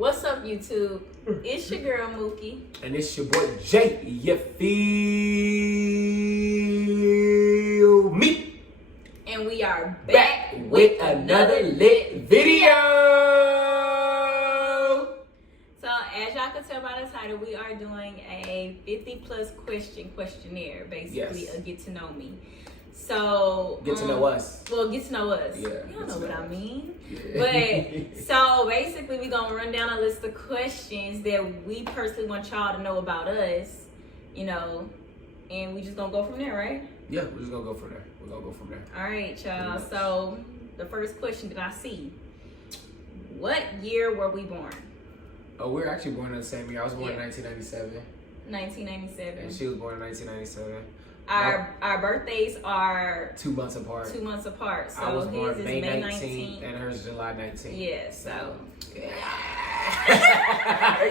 What's up, YouTube? It's your girl Mookie. And it's your boy Jay. You feel me? And we are back with another lit video. So as y'all can tell by the title, we are doing a 50+ question questionnaire. Basically, Yes. a get to know me. So Get to know us. Well, get to know us. Yeah, You don't know what I mean. Yeah. But so basically, we're gonna run down a list of questions that we personally want y'all to know about us. You know, and we just gonna go from there, right? Yeah, we're just gonna go from there. All right, y'all. So the first question that I see: what year were we born? Oh, we were actually born in the same year. I was born in 1997. 1997. And she was born in 1997. Our birthdays are 2 months apart. 2 months apart. So I was his born is May May 19th and hers July 19th. Yeah, so.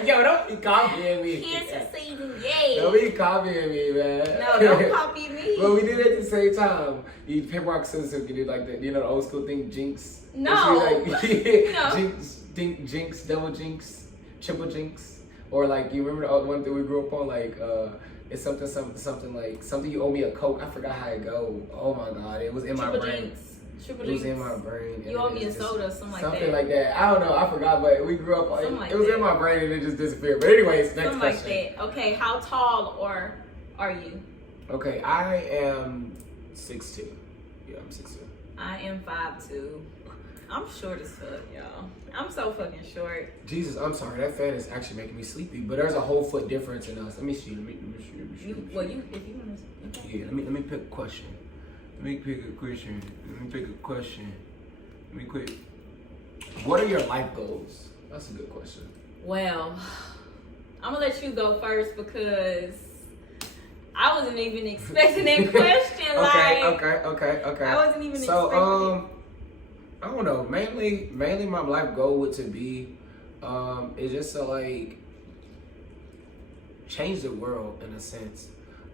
Yo, don't be copying me. Cancer season, yay. Don't be copying me, man. No, don't copy me. Well, we did it at the same time. You paper, rock, scissors, you did like that. You know the old school thing, jinx. No. Like, No. Jinx, double jinx, triple jinx. Or like, you remember the other one that we grew up on? Like, it's something like, something you owe me a Coke. I forgot how it go. Oh my God, it was in my brain. Triple It was jinx. in my brain. You owe me a soda or something like that. Something like that. I don't know. I forgot, but we grew up. Something It was like in that. my brain and it just disappeared. But anyways, next Something question. like that. Okay, how tall are you? Okay, I am 6'2". Yeah, I'm 6'2". I am 5'2". I'm short as fuck, y'all. I'm so fucking short. Jesus, I'm sorry. That fan is actually making me sleepy. But there's a whole foot difference in us. Let me see. If you want to. Okay. Yeah, let me pick a question. Let me pick a question. What are your life goals? That's a good question. Well, I'm gonna let you go first because I wasn't even expecting that question. Okay. I wasn't even expecting it. I don't know. Mainly my life goal would to be, is just to like change the world in a sense.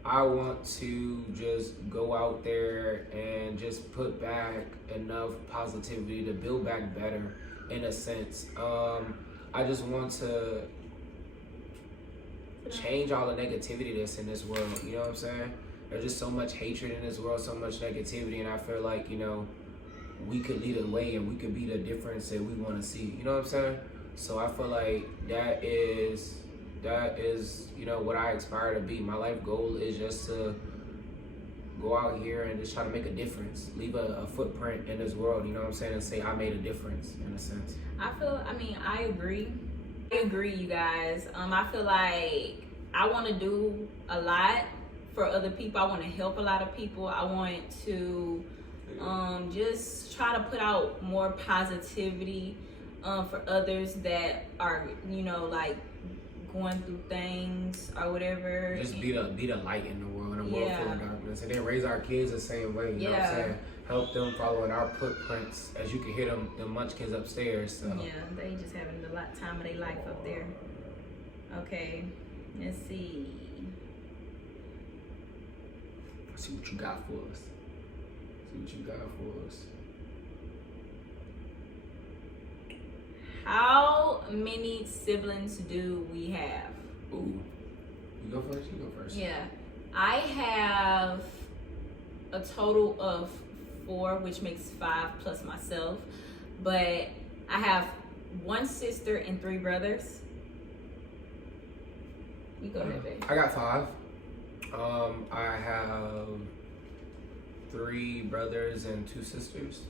I want to just go out there and just put back enough positivity to build back better in a sense. I just want to change all the negativity that's in this world. You know what I'm saying? There's just so much hatred in this world, so much negativity, and I feel like, you know, we could lead the way and we could be the difference that we want to see. You know what I'm saying? So I feel like that is, you know, what I aspire to be. My life goal is just to go out here and just try to make a difference, leave a footprint in this world, you know what I'm saying, and say I made a difference in a sense. I agree, you guys. I feel like I want to do a lot for other people. I want to help a lot of people. I want to just try to put out more positivity for others that are, you know, like going through things or whatever. Just be the light in the world, in a world full of darkness, and then raise our kids the same way. You know what I'm saying? Help them follow in our footprints, as you can hear them, the munchkins upstairs. So. Yeah, they just having the time of their life up there. Okay, let's see. See what you got for us. How many siblings do we have? Ooh. You go first. Yeah. I have a total of 4, which makes 5 plus myself. But I have 1 sister and 3 brothers. You go ahead, babe. I got 5. I have 3 brothers and 2 sisters.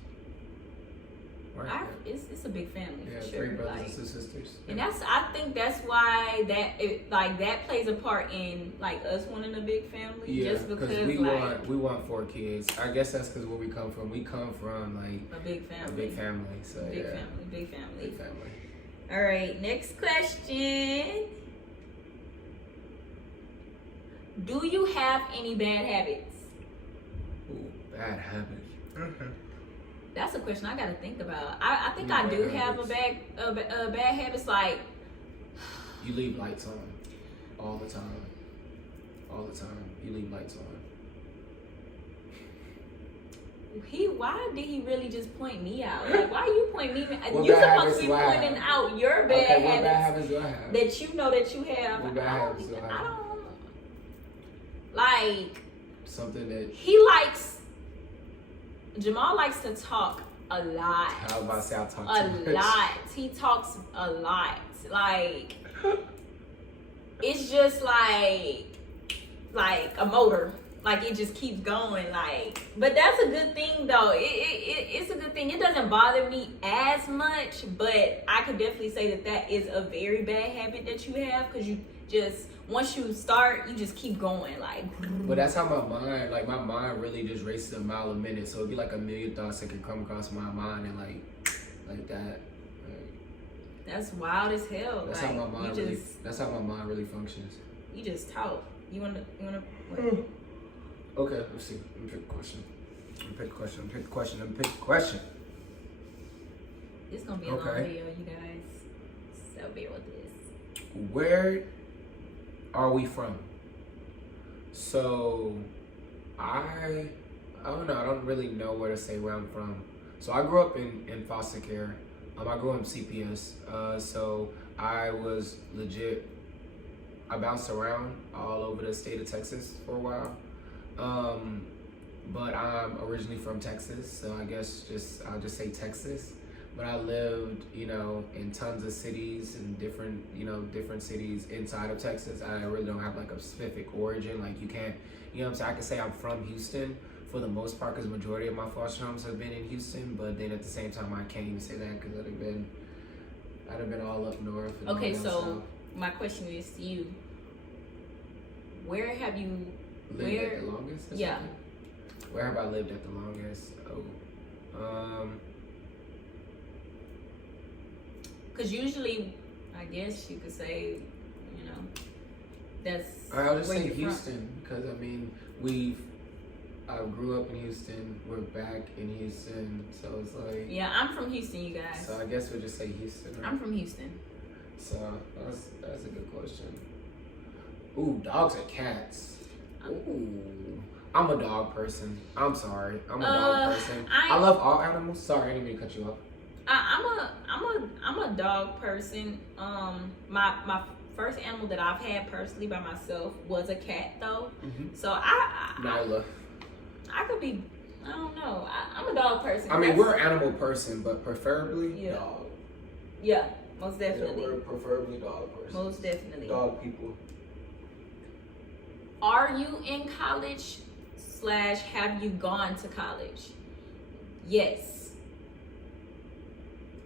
Right. It's a big family, yeah, for sure. 3 brothers like, and 2 sisters. And I think that's why that plays a part in like us wanting a big family. Yeah, just because we want 4 kids. I guess that's because where we come from. We come from like a big family. So big Big family. family. All right, next question. Do you have any bad habits? Ooh, bad habits. That's a question I gotta think about. I think I do have a bad habits. Like, you leave lights on all the time. You leave lights on. why did he really just point me out? Like, why you point me? What You're bad supposed to be habits do I pointing have? out your Okay, bad what bad habits habits do I have? that you know that you have. What bad habits do I I have? don't like. Something that Jamal likes to talk a lot. I was about to say I talk A too much. lot. He talks a lot. Like, it's just like a motor. Like, it just keeps going. Like, but that's a good thing though. It's a good thing. It doesn't bother me as much, but I could definitely say that is a very bad habit that you have, because you just, once you start, you just keep going. Like, but that's how my mind really just races a mile a minute. So it'd be like a million thoughts that can come across my mind, and like that. That's wild as hell. That's like, how my mind that's how my mind really functions. You just talk. You wanna Okay, let's see. Let me pick a question. Let me pick a question. It's gonna be a long video, you guys. So bear with this. Where are we from? So I don't know. I don't really know where to say where I'm from. So I grew up in foster care. I grew up in CPS. So I was legit. I bounced around all over the state of Texas for a while. But I'm originally from Texas, so I guess I'll just say Texas. But I lived, in tons of cities and different cities inside of Texas. I really don't have like a specific origin. Like, you can't, what I'm saying? I can say I'm from Houston for the most part, because the majority of my foster homes have been in Houston. But then at the same time, I can't even say that, because I'd have been all up north. And Okay, all that so stuff. my question is to you: where have you lived at the longest? Yeah. Where have I lived at the longest? Because usually, I guess you could say, that's. I'll just where say you're Houston, because I grew up in Houston. We're back in Houston, so it's like. Yeah, I'm from Houston, you guys. So I guess we'll just say Houston. Right? I'm from Houston. So that's a good question. Ooh, dogs or cats? Ooh. I'm a dog person. I'm sorry. I'm a dog person. I love all animals. Sorry, I didn't mean to cut you off. I'm a dog person. My first animal that I've had personally by myself was a cat, though. Mm-hmm. So Nyla. I could be. I don't know. I'm a dog person. I mean, we're an animal person, but preferably dog. Yeah, most definitely. Yeah, we're preferably dog person. Most definitely. Dog people. Are you in college / have you gone to college? Yes.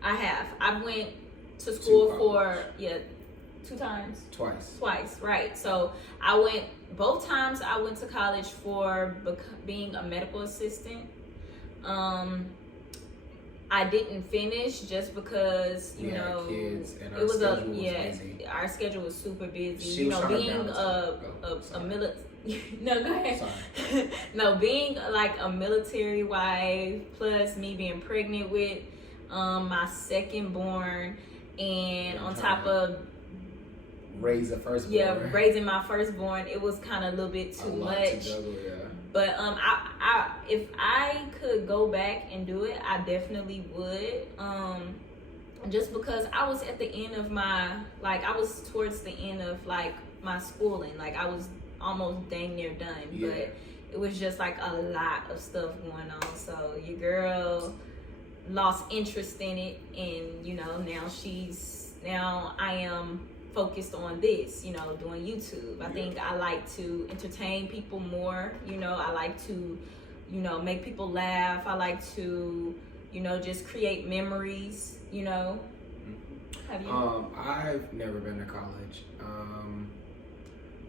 I have. I went to school for 2 times. Twice, right. So both times I went to college for being a medical assistant. I didn't finish just because, kids and it was busy. Our schedule was super busy. She was being a military. No, go ahead. Sorry. No, being like a military wife, plus me being pregnant with my second born, and on top of raise a firstborn. Raising my firstborn, it was kind of a little bit too much. To juggle, yeah. But I if I could go back and do it, I definitely would. Just because I was at the end of I was towards the end of my schooling. Like, I was almost dang near done. Yeah. But it was just like a lot of stuff going on. So your girl lost interest in it, and now I am focused on this, doing YouTube. I think I like to entertain people more. I like to, make people laugh. I like to, just create memories. Have you? I've never been to college.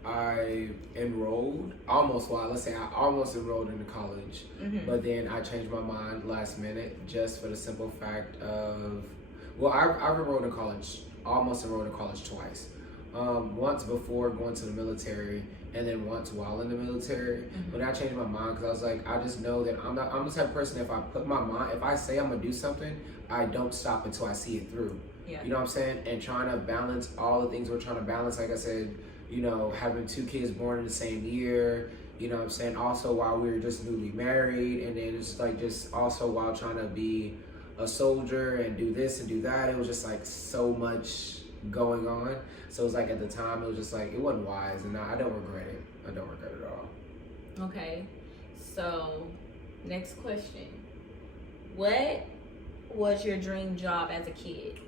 I almost enrolled into college, but then I changed my mind last minute, just for the simple fact of, I've almost enrolled in college twice. Once before going to the military, and then once while in the military. But I changed my mind, because I was like, I just know that I'm the type of person, if I say I'm gonna do something, I don't stop until I see it through. Yeah. You know what I'm saying? And trying to balance all the things we're trying to balance, like I said, having 2 kids born in the same year, You know what I'm saying? Also while we were just newly married, and then it's like just also while trying to be a soldier and do this and do that, it was just like so much going on. So it was like at the time, it was just like, it wasn't wise, and I don't regret it. I don't regret it at all. Okay, so next question. What was your dream job as a kid?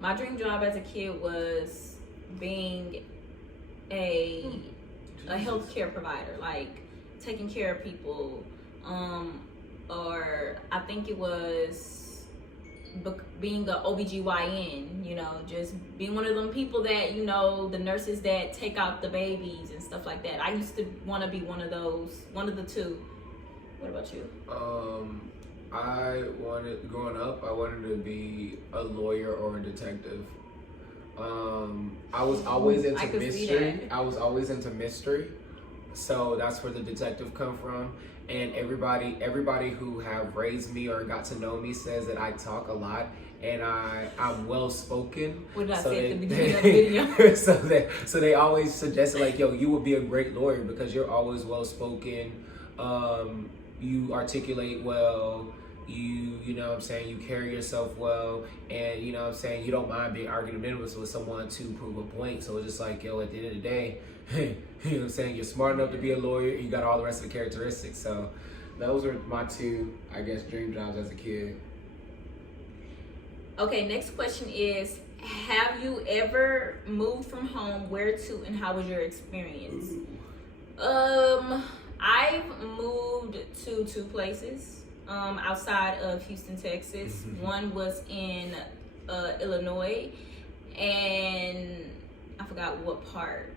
My dream job as a kid was being a healthcare provider, like taking care of people, or I think it was being a OBGYN, you know, just being one of them people that, you know, the nurses that take out the babies and stuff like that. I used to want to be one of those, one of the two. What about you? Growing up, I wanted to be a lawyer or a detective. I was always into mystery. I was always into mystery. So that's where the detective come from. And everybody who have raised me or got to know me says that I talk a lot and I'm well spoken. What did I say at the beginning of the video? so they always suggested like, yo, you would be a great lawyer because you're always well spoken. You articulate well. You know what I'm saying, you carry yourself well, and you know what I'm saying, you don't mind being argumentative with someone to prove a point. So it's just like, yo, at the end of the day, you know what I'm saying, you're smart enough to be a lawyer, you got all the rest of the characteristics. So those are my two, I guess, dream jobs as a kid. Okay, next question is, have you ever moved from home? Where to, and how was your experience? I've moved to 2 places. Outside of Houston, Texas. One was in Illinois, and I forgot what part,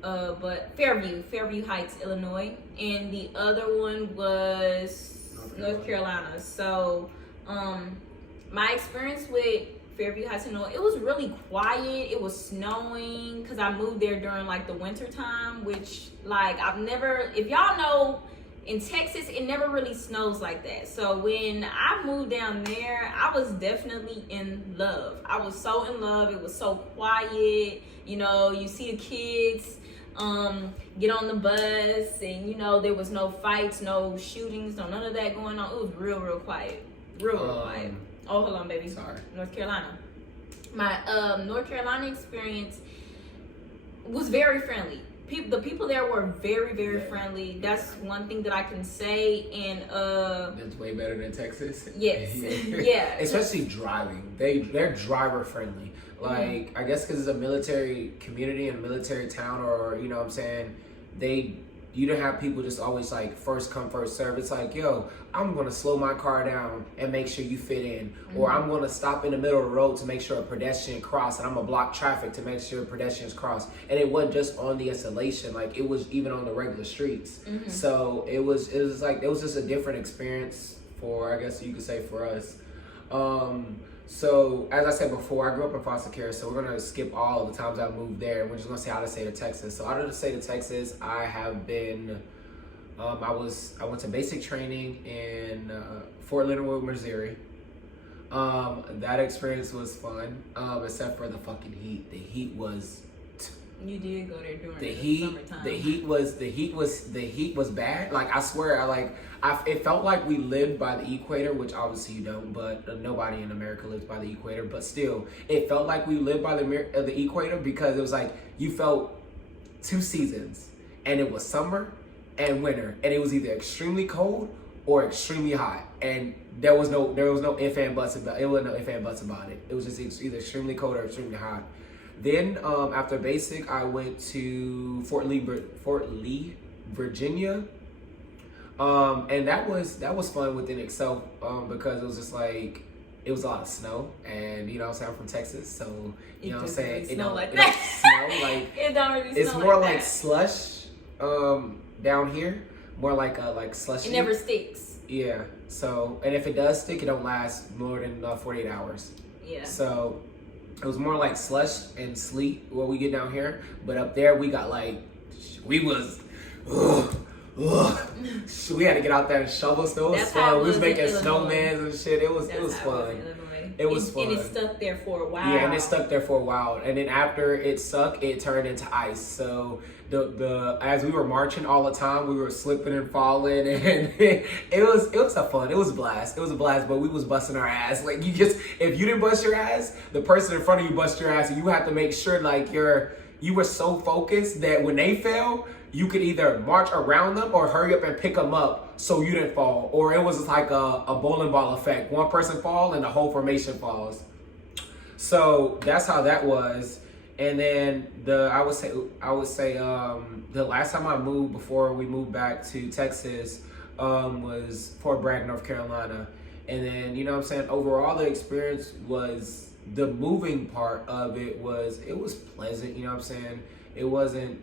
but Fairview Heights, Illinois, and the other one was North Carolina. So my experience with Fairview Heights, Illinois, it was really quiet. It was snowing because I moved there during like the winter time, which like I've never, if y'all know, in Texas, it never really snows like that. So when I moved down there, I was definitely in love. I was so in love. It was so quiet. You know, you see the kids get on the bus, and you know, there was no fights, no shootings, no none of that going on. It was real quiet. Real quiet. Oh, hold on, baby. Sorry. North Carolina. My North Carolina experience was very friendly. The people there were very friendly. That's one thing that I can say. And that's way better than Texas. Yes. Yeah. Especially driving. They're driver friendly. Like I guess because it's a military community and a military town, or you know what I'm saying, you don't have people just always like first come first serve. It's like, yo, I'm gonna slow my car down and make sure you fit in, or I'm gonna stop in the middle of the road to make sure a pedestrian cross, and I'm gonna block traffic to make sure pedestrians cross. And it wasn't just on the installation, like it was even on the regular streets. So it was just a different experience for, I guess you could say, for us. So as I said before, I grew up in foster care, so we're gonna skip all of the times I moved there, and we're just gonna say out of the state of Texas. So out of the state of Texas, I have been, I went to basic training in Fort Leonard Wood, Missouri. That experience was fun, except for the fucking heat. The heat was. You did go there during the summertime. The heat was bad. Like I swear, it felt like we lived by the equator, which obviously you don't, but nobody in America lives by the equator. But still, it felt like we lived by the equator, because it was like you felt 2 seasons, and it was summer and winter, and it was either extremely cold or extremely hot, and there was no ifs and buts about it. It wasn't no ifs and buts about it. It was just either extremely cold or extremely hot. Then after basic, I went to Fort Lee, Virginia, and that was fun within itself, because it was just like, it was a lot of snow, and you know what I'm saying, I'm from Texas, so you know what I'm saying, it don't really it's more like slush down here, more like slushy. It never sticks. Yeah. So, and if it does stick, it don't last more than 48 hours. Yeah. So it was more like slush and sleet what we get down here, but up there we got we had to get out there and shovel snow. It was fun. We was making snowmen and shit. It was fun. It was fun. And it stuck there for a while. Yeah, and it stuck there for a while. And then after it sucked, it turned into ice. So the as we were marching all the time, we were slipping and falling, and it was a fun. It was a blast. It was a blast, but we was busting our ass. Like, if you didn't bust your ass, the person in front of you bust your ass, and you have to make sure like you were so focused that when they fell, you could either march around them or hurry up and pick them up so you didn't fall. Or it was like a bowling ball effect. One person fall and the whole formation falls. So that's how that was. And then I would say the last time I moved before we moved back to Texas was Fort Bragg, North Carolina. And then, you know what I'm saying, overall the experience was, the moving part of it was pleasant, you know what I'm saying? It wasn't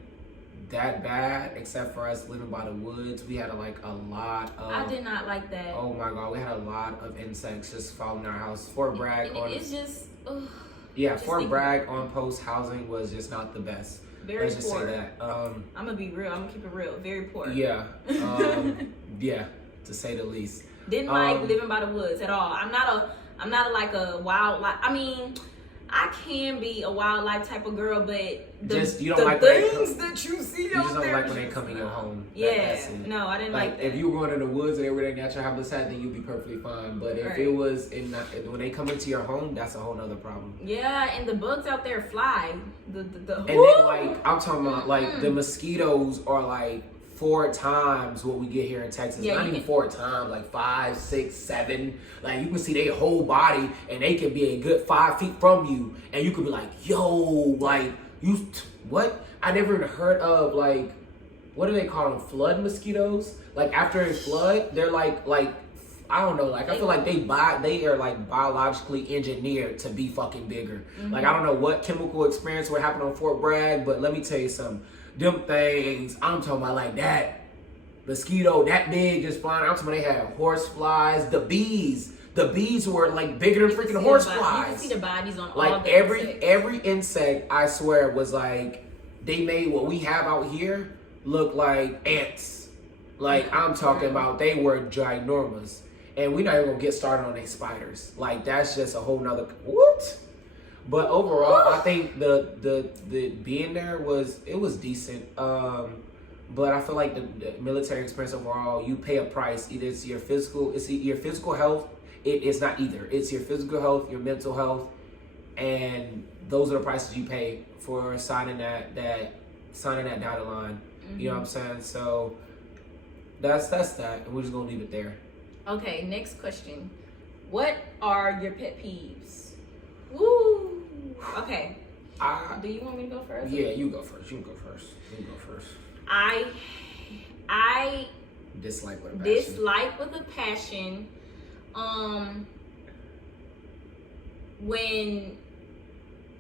that bad, except for us living by the woods. We had a lot of... I did not like that. Oh my God, we had a lot of insects just following our house. Fort Bragg it's just... Ugh, yeah, Fort Bragg on post housing was just not the best. Very Let's just poor. say that. I'm gonna be real. I'm gonna keep it real. Very poor. Yeah. Yeah, to say the least. Didn't like living by the woods at all. I'm not like a wildlife. I mean, I can be a wildlife type of girl, but you don't like things that you see you out just don't there, like when they come in your home. Yeah, no, I didn't like that. If you were going in the woods and they were in natural habitat, then you'd be perfectly fine. But if it was when they come into your home, that's a whole nother problem. Yeah, and the bugs out there fly. And then like I'm talking about like the mosquitoes are like 4 times what we get here in Texas. Yeah, not even 4 times, like 5, 6, 7. Like you can see their whole body, and they can be a good 5 feet from you, and you could be like, "Yo, like what?" I never even heard of like, what do they call them? Flood mosquitoes. Like after a flood, they're like I don't know. Like I feel like they are like biologically engineered to be fucking bigger. Mm-hmm. Like I don't know what chemical experience would happen on Fort Bragg, but let me tell you something. Them things, I'm talking about like that mosquito that big just flying. I'm talking about they had horse flies, the bees were like bigger than freaking horse flies. You can see the bodies on like all the every insect, I swear, was like they made what we have out here look like ants. Like I'm talking about, they were ginormous, and we're not even gonna get started on these spiders. Like that's just a whole nother what. But overall, I think the being there was decent. But I feel like the military experience overall, you pay a price. Either it's your physical health. It's not either. It's your physical health, your mental health, and those are the prices you pay for signing that dotted line. Mm-hmm. You know what I'm saying? So that's that, and we're just gonna leave it there. Okay, next question. What are your pet peeves? Woo. Okay. Do you want me to go first? Yeah, you go first. I dislike with a passion. When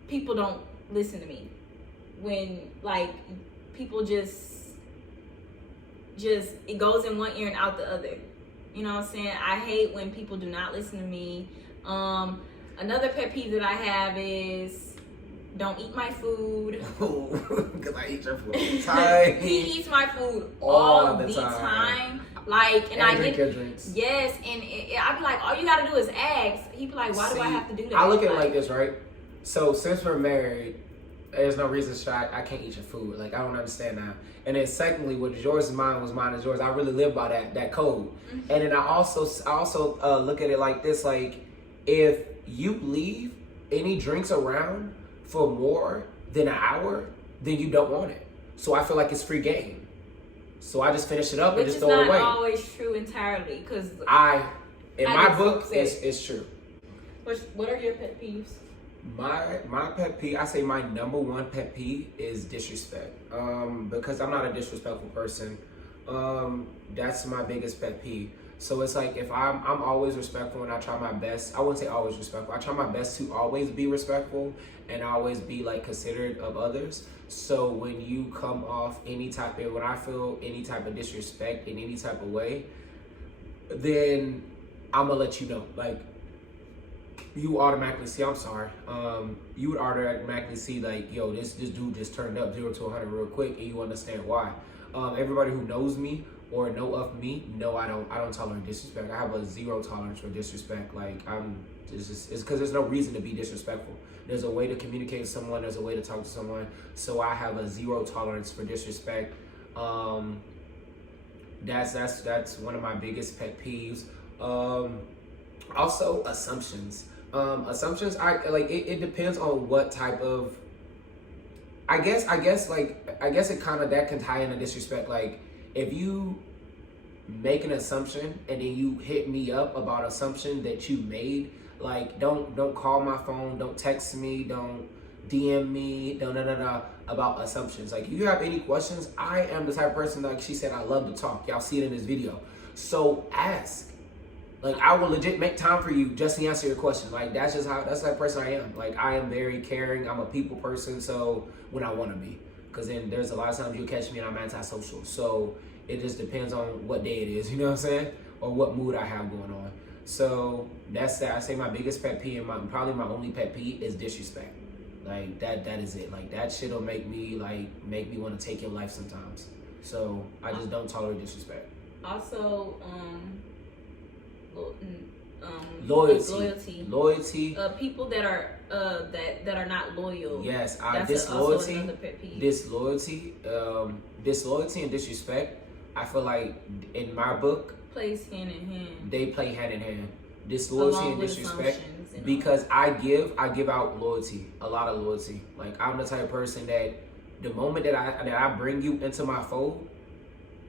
people don't listen to me. When like people just it goes in one ear and out the other. You know what I'm saying? I hate when people do not listen to me. Another pet peeve that I have is don't eat my food. Because I eat your food all the time. He eats my food all the time. Like, and I drink get your drinks. Yes, and I be like, all you gotta do is ask. He be like, why do I have to do that? I look at it like this, right? So since we're married, there's no reason I can't eat your food. Like I don't understand that. And then secondly, what yours is mine was mine is yours. I really live by that code. Mm-hmm. And then I also look at it like this, like if you leave any drinks around for more than an hour, then you don't want it. So I feel like it's free game. So I just finish it up and just throw it away. Which is not always true entirely, because in my book, it's true. What are your pet peeves? My pet peeve, I say my number one pet peeve is disrespect. Because I'm not a disrespectful person. That's my biggest pet peeve. So it's like if I'm always respectful, and I try my best. I wouldn't say always respectful. I try my best to always be respectful and always be like considerate of others. So when you come off when I feel any type of disrespect in any type of way, then I'm gonna let you know. Like you automatically see, I'm sorry. You would automatically see like, yo, this dude just turned up 0 to 100 real quick, and you understand why. Everybody who knows me or know of me, no, I don't tolerate disrespect. I have a 0 tolerance for disrespect. Like I'm It's because there's no reason to be disrespectful. There's a way to communicate with someone. There's a way to talk to someone. So I have a zero tolerance for disrespect. That's one of my biggest pet peeves. Also assumptions. Assumptions. It depends on what type of. I guess it kind of that can tie into disrespect. Like if you make an assumption and then you hit me up about assumption that you made. Like, don't call my phone, don't text me, don't DM me, about assumptions. Like, if you have any questions, I am the type of person, like she said, I love to talk. Y'all see it in this video. So ask. Like, I will legit make time for you just to answer your question. Like, that's the type of person I am. Like, I am very caring. I'm a people person, so when I want to be. Because then there's a lot of times you'll catch me and I'm antisocial. So it just depends on what day it is, you know what I'm saying? Or what mood I have going on. So that's that. I say my biggest pet peeve and probably my only pet peeve is disrespect. Like that is it. Like that shit'll make me want to take your life sometimes. So I just don't tolerate disrespect. Also, loyalty. People that are that are not loyal. Yes, also another pet peeve. Disloyalty and disrespect. I feel like in my book, plays hand in hand. They play hand in hand. Disloyalty and disrespect. Because I give out loyalty, a lot of loyalty. Like I'm the type of person that the moment that I bring you into my fold,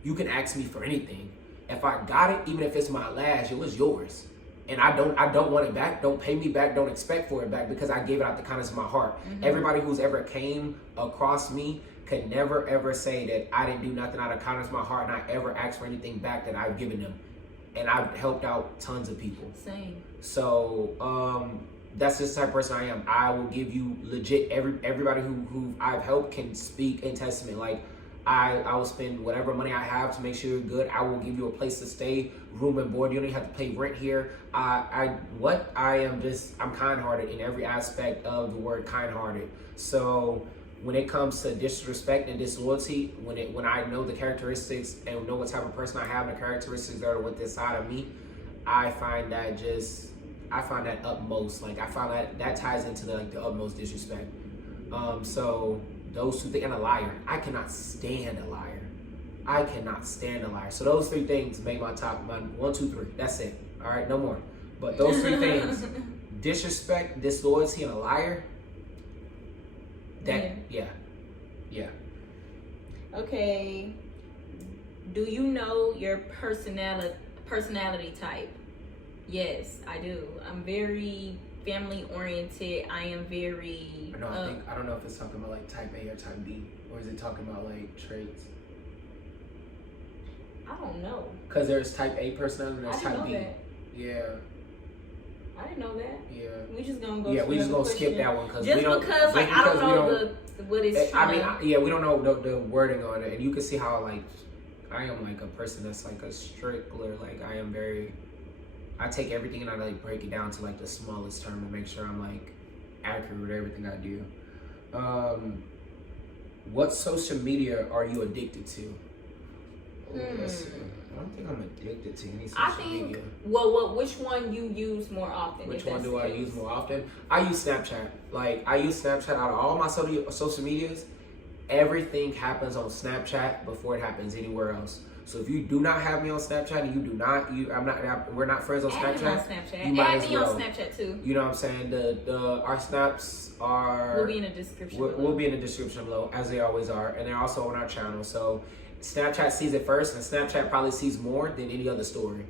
you can ask me for anything. If I got it, even if it's my last, it was yours. And I don't want it back. Don't pay me back. Don't expect for it back because I gave it out the kindness of my heart. Mm-hmm. Everybody who's ever came across me could never ever say that I didn't do nothing out of kindness of my heart and I ever asked for anything back that I've given them. And I've helped out tons of people. Same. So that's just the type of person I am. I will give you legit everybody who I've helped can speak in testament. Like I will spend whatever money I have to make sure you're good. I will give you a place to stay, room and board. You don't even have to pay rent here. I'm kind-hearted in every aspect of the word kind-hearted. So when it comes to disrespect and disloyalty, when I know the characteristics and know what type of person I have and the characteristics that are with this side of me, I find that utmost. Like I find that ties into the utmost disrespect. So those two things, and a liar. I cannot stand a liar. So those three things make my top 1, 2, 3. That's it. All right, no more. But those three things: disrespect, disloyalty, and a liar. Yeah. Okay. Do you know your personality type? Yes, I do. I'm very family oriented. I am very. I don't know if it's talking about like type A or type B, or is it talking about like traits? I don't know. Because there's type A personality and there's I didn't type know B. that. Yeah. I didn't know that. Yeah. We just gonna go. Yeah, we just gonna skip that one because I don't know what it's. We don't know the wording on it, and you can see how like I am like a person that's like a stickler. Like I take everything and I like break it down to like the smallest term and make sure I'm like accurate with everything I do. What social media are you addicted to? Let's see. I don't think I'm addicted to any social media. Which one you use more often? Which one do I use more often? I use Snapchat. Like I use Snapchat out of all my social medias. Everything happens on Snapchat before it happens anywhere else. So if you do not have me on Snapchat and we're not friends on Snapchat. You might as well. On Snapchat too. You know what I'm saying? Our snaps will be in the description. Will be in the description below, as they always are, and they're also on our channel. So Snapchat sees it first, and Snapchat probably sees more than any other story.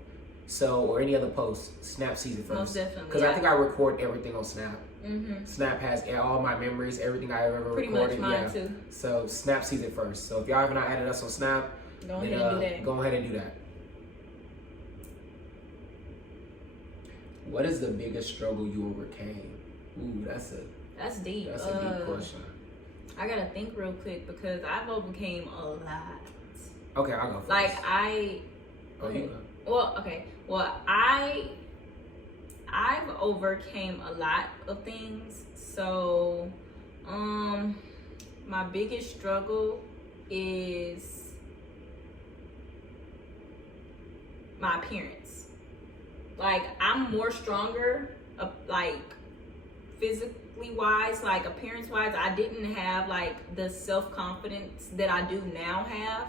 So or any other post, Snap sees it first. Most definitely. Because I think I record everything on Snap. Mm-hmm. Snap has all my memories, everything I ever pretty recorded. Much mine too. So Snap sees it first. So if y'all have not added us on Snap, go ahead and do that. Go ahead and do that. What is the biggest struggle you overcame? Ooh, that's deep. That's a deep question. I gotta think real quick because I've overcame a lot. Okay, I'll go first. Like I've overcame a lot of things. So, my biggest struggle is my appearance. Like I'm more stronger like physically wise, like appearance wise, I didn't have like the self-confidence that I do now have.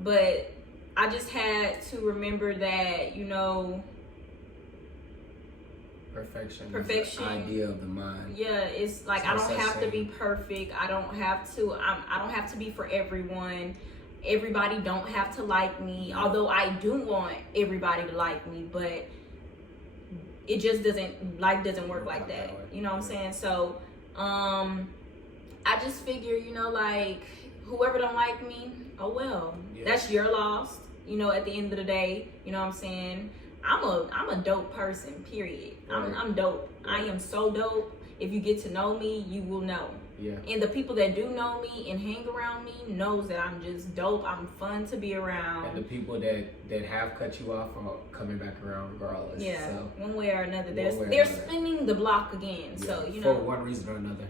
But I just had to remember that, you know, perfection is the idea of the mind. Yeah, it's like I don't have to be perfect. I don't have to be for everyone. Everybody don't have to like me, although I do want everybody to like me, but it just doesn't work like that. You know what I'm saying? So I just figure, you know, like whoever don't like me, oh well, that's your loss. You know, at the end of the day, you know what I'm saying? I'm a dope person, period. Right. I'm dope. I am so dope. If you get to know me, you will know. Yeah. And the people that do know me and hang around me knows that I'm just dope. I'm fun to be around. And the people that have cut you off are coming back around regardless. Yeah, so, one way or another. They're spinning the block again. Yeah, so, you know. For one reason or another.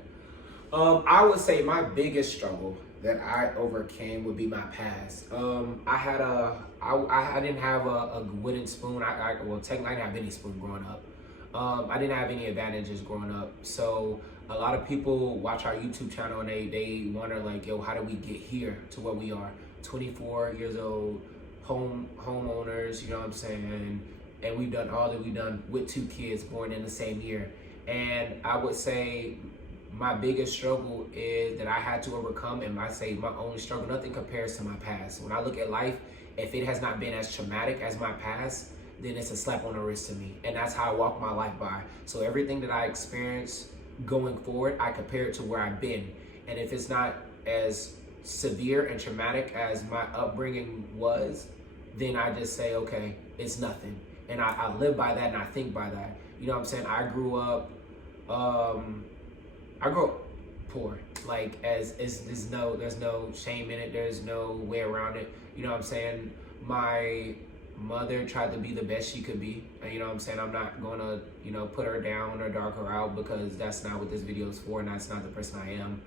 I would say my biggest struggle that I overcame would be my past. I didn't have a wooden spoon. Well, technically I didn't have any spoon growing up. I didn't have any advantages growing up. So a lot of people watch our YouTube channel and they wonder like, yo, how did we get here to where we are? 24 years old, homeowners, you know what I'm saying? And we've done all that we've done with 2 kids born in the same year. And I would say my biggest struggle is that I had to overcome, and I say my only struggle, nothing compares to my past. When I look at life, if it has not been as traumatic as my past, then it's a slap on the wrist to me. And that's how I walk my life by. So everything that I experience going forward, I compare it to where I've been. And if it's not as severe and traumatic as my upbringing was, then I just say, okay, it's nothing. And I live by that and I think by that. You know what I'm saying? I grew up poor. Like, there's no shame in it. There's no way around it. You know what I'm saying? My mother tried to be the best she could be. And you know what I'm saying? I'm not going to, you know, put her down or dark her out, because that's not what this video is for, and that's not the person I am.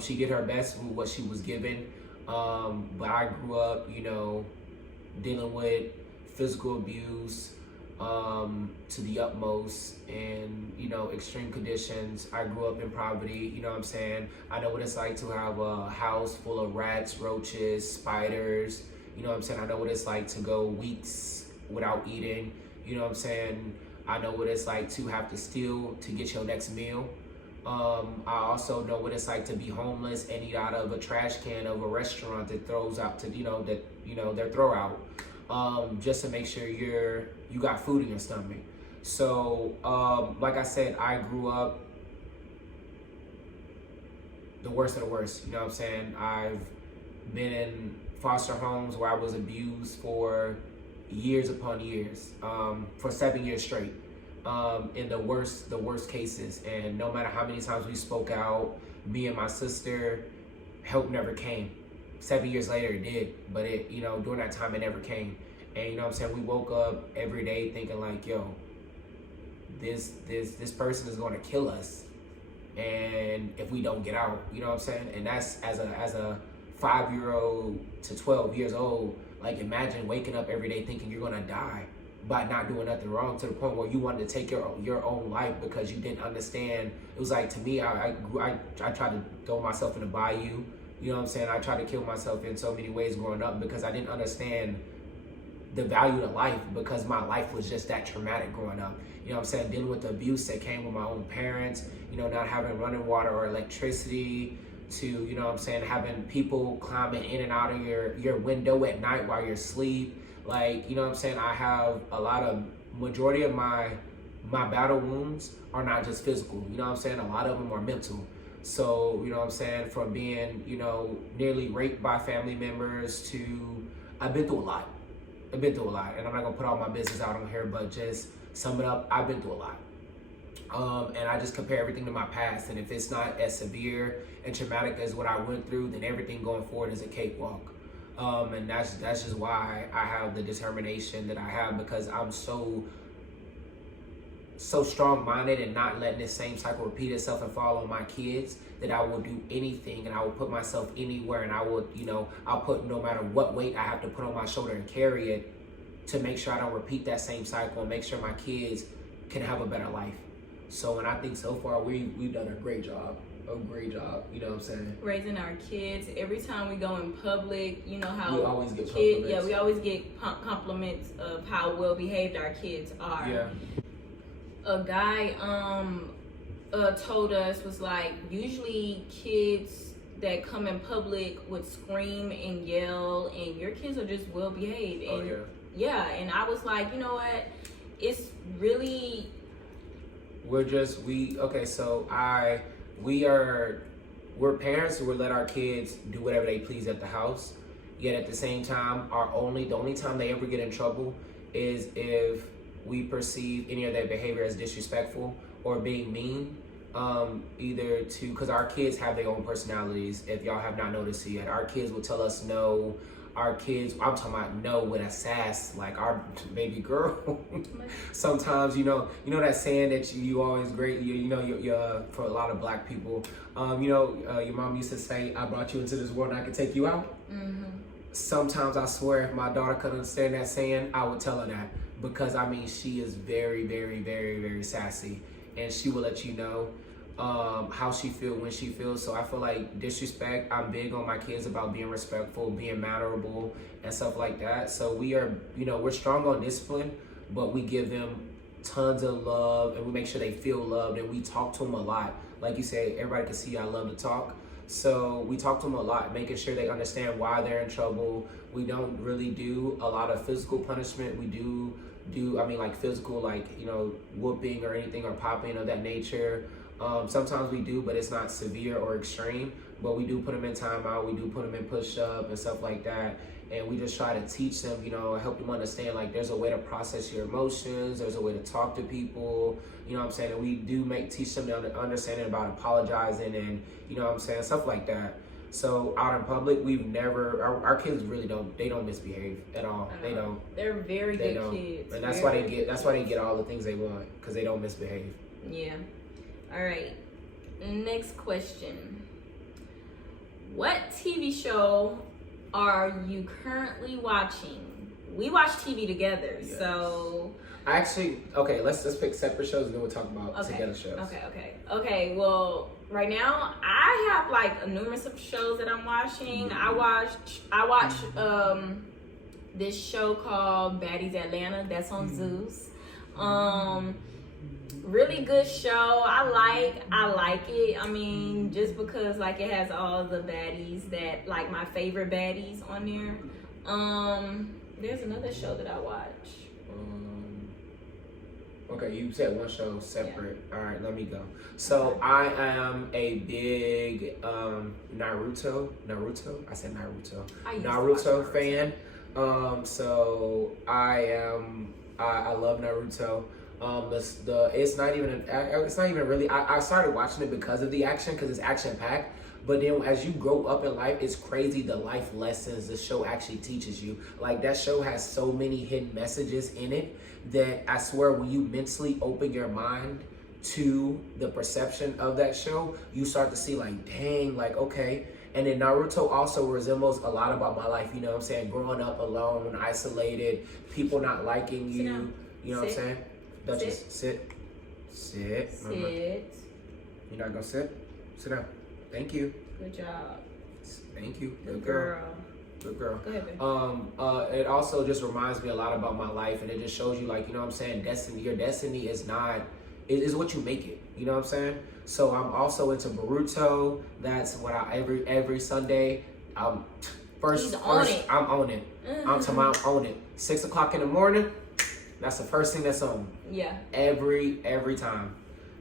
She did her best with what she was given. But I grew up, you know, dealing with physical abuse to the utmost, and you know, extreme conditions. I grew up in poverty, you know what I'm saying? I know what it's like to have a house full of rats, roaches, spiders, you know what I'm saying? I know what it's like to go weeks without eating, you know what I'm saying? I know what it's like to have to steal to get your next meal. I also know what it's like to be homeless and eat out of a trash can of a restaurant that throws out to, their throw out, just to make sure you got food in your stomach. So, like I said, I grew up the worst of the worst, you know what I'm saying? I've been in foster homes where I was abused for years upon years, for 7 years straight. In the worst cases, and no matter how many times we spoke out, me and my sister, help never came. 7 years later it did, but during that time it never came. And you know what I'm saying, we woke up every day thinking like, yo, this person is going to kill us, and if we don't get out, you know what I'm saying? And that's as a 5-year-old to 12 years old, like imagine waking up every day thinking you're going to die by not doing nothing wrong, to the point where you wanted to take your own life because you didn't understand. It was like, to me, I tried to throw myself in the bayou, you know what I'm saying? I tried to kill myself in so many ways growing up because I didn't understand the value of life, because my life was just that traumatic growing up. You know what I'm saying? Dealing with the abuse that came with my own parents, not having running water or electricity, to, you know what I'm saying, having people climbing in and out of your window at night while you're asleep. Like, you know what I'm saying, I have majority of my battle wounds are not just physical, you know what I'm saying, a lot of them are mental. So, you know what I'm saying, from being, nearly raped by family members to, I've been through a lot, and I'm not gonna put all my business out on here, but just sum it up, I've been through a lot. And I just compare everything to my past, and if it's not as severe and traumatic as what I went through, then everything going forward is a cakewalk. And that's just why I have the determination that I have, because I'm so strong-minded and not letting this same cycle repeat itself and fall on my kids, that I will do anything and I will put myself anywhere, and I will, I'll put no matter what weight I have to put on my shoulder and carry it to make sure I don't repeat that same cycle, and make sure my kids can have a better life. So, and I think so far we've done a great job. You know what I'm saying? Raising our kids. Every time we go in public, you know how we always get compliments. Yeah, we always get compliments of how well behaved our kids are. Yeah. A guy told us, was like, usually kids that come in public would scream and yell, and your kids are just well behaved. And yeah, and I was like, you know what? It's really we're parents who would let our kids do whatever they please at the house. Yet at the same time, the only time they ever get in trouble is if we perceive any of their behavior as disrespectful or being mean. Because our kids have their own personalities. If y'all have not noticed yet, our kids will tell us no. Our kids, I'm talking about no with a sass, like our baby girl. Sometimes, you know that saying that you always great, for a lot of black people, your mom used to say, I brought you into this world and I can take you out. Mm-hmm. Sometimes I swear if my daughter could understand that saying, I would tell her that, because I mean, she is very, very, very, very sassy, and she will let you know how she feel when she feels. So I feel like disrespect, I'm big on my kids about being respectful, being mannerable, and stuff like that. So we are, we're strong on discipline, but we give them tons of love, and we make sure they feel loved, and we talk to them a lot. Like you say, everybody can see I love to talk. So we talk to them a lot, making sure they understand why they're in trouble. We don't really do a lot of physical punishment. We do like physical, like, whooping or anything, or popping of that nature. Sometimes we do, but it's not severe or extreme. But we do put them in timeout. We do put them in push-up and stuff like that. And we just try to teach them, help them understand, like, there's a way to process your emotions. There's a way to talk to people. You know what I'm saying? And we do teach them the understanding about apologizing and, stuff like that. So out in public, we've never, our kids really don't misbehave at all. They don't. They're very good kids. And that's why they get all the things they want, because they don't misbehave. Yeah. All right. Next question. What TV show are you currently watching? We watch TV together, yes. So let's just pick separate shows and then we'll talk about together shows. Okay. Well, right now I have like a numerous of shows that I'm watching. Mm-hmm. I watch this show called Baddies Atlanta. That's on Zeus. Really good show. I like it. I mean, just because like it has all the baddies that, like, my favorite baddies on there. There's another show that I watch. Okay, you said one show separate. Yeah. All right, let me go. So I am a big Naruto. I said Naruto. Naruto fan. So I love Naruto. It's not even really. I started watching it because of the action, because it's action packed. But then as you grow up in life, it's crazy the life lessons the show actually teaches you. Like, that show has so many hidden messages in it that I swear, when you mentally open your mind to the perception of that show, you start to see, like, dang, like, okay. And then Naruto also resembles a lot about my life, you know what I'm saying? Growing up alone, isolated, people not liking you, you know what I'm saying? Don't just sit. You're not gonna sit? Sit down. Thank you. Good job. Thank you. Good girl. Good girl. Go ahead, babe. It also just reminds me a lot about my life, and it just shows you, like, you know what I'm saying, destiny. Your destiny is not, it is what you make it. You know what I'm saying? So I'm also into Boruto. That's what every Sunday. I'm on it. I'm on it. I'm on it. 6 o'clock in the morning. That's the first thing that's on. Yeah. Every time.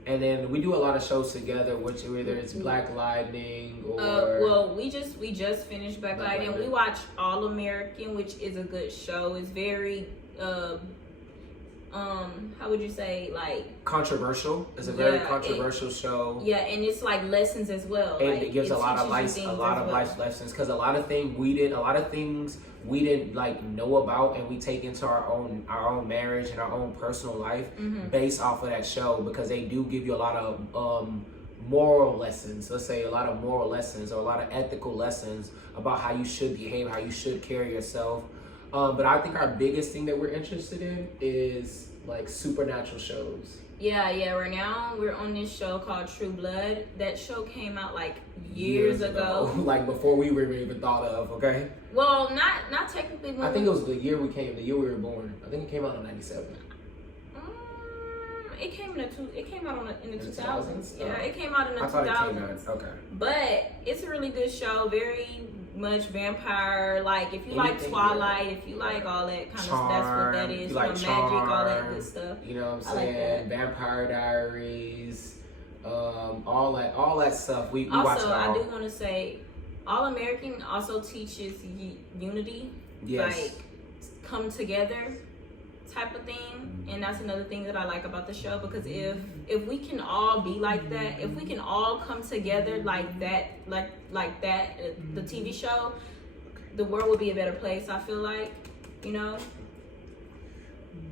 And then we do a lot of shows together, which either it's Black Lightning or well, we just finished Black Lightning. We watched All American, which is a good show. It's very how would you say, like, controversial. It's a very controversial show. Yeah, and it's like lessons as well. And like, it gives a lot of life lessons, because a lot of things we didn't like know about, and we take into our own marriage and our own personal life based off of that show, because they do give you a lot of moral lessons. Let's say a lot of moral lessons, or a lot of ethical lessons about how you should behave, how you should carry yourself. But I think our biggest thing that we're interested in is like supernatural shows. Yeah. Right now we're on this show called True Blood. That show came out like years ago. Like before we were even thought of. Okay. Well, not technically. I think it was the year we were born. I think it came out in '97. It came out in the 2000s. Yeah, Oh. it came out in the 2000s. I thought it came out. Okay. But it's a really good show. Very much vampire. Like if you like Twilight, if you like all that kind of stuff, that's what that is. You like magic, Charm, all that good stuff. You know what I'm I saying? like Vampire Diaries, all that stuff. We also, watch it all. I do want to say, All American also teaches unity. Yes. Like come together type of thing, and that's another thing that I like about the show, because if we can all be like that, if we can all come together like that, the TV show, the world would be a better place, I feel like, you know.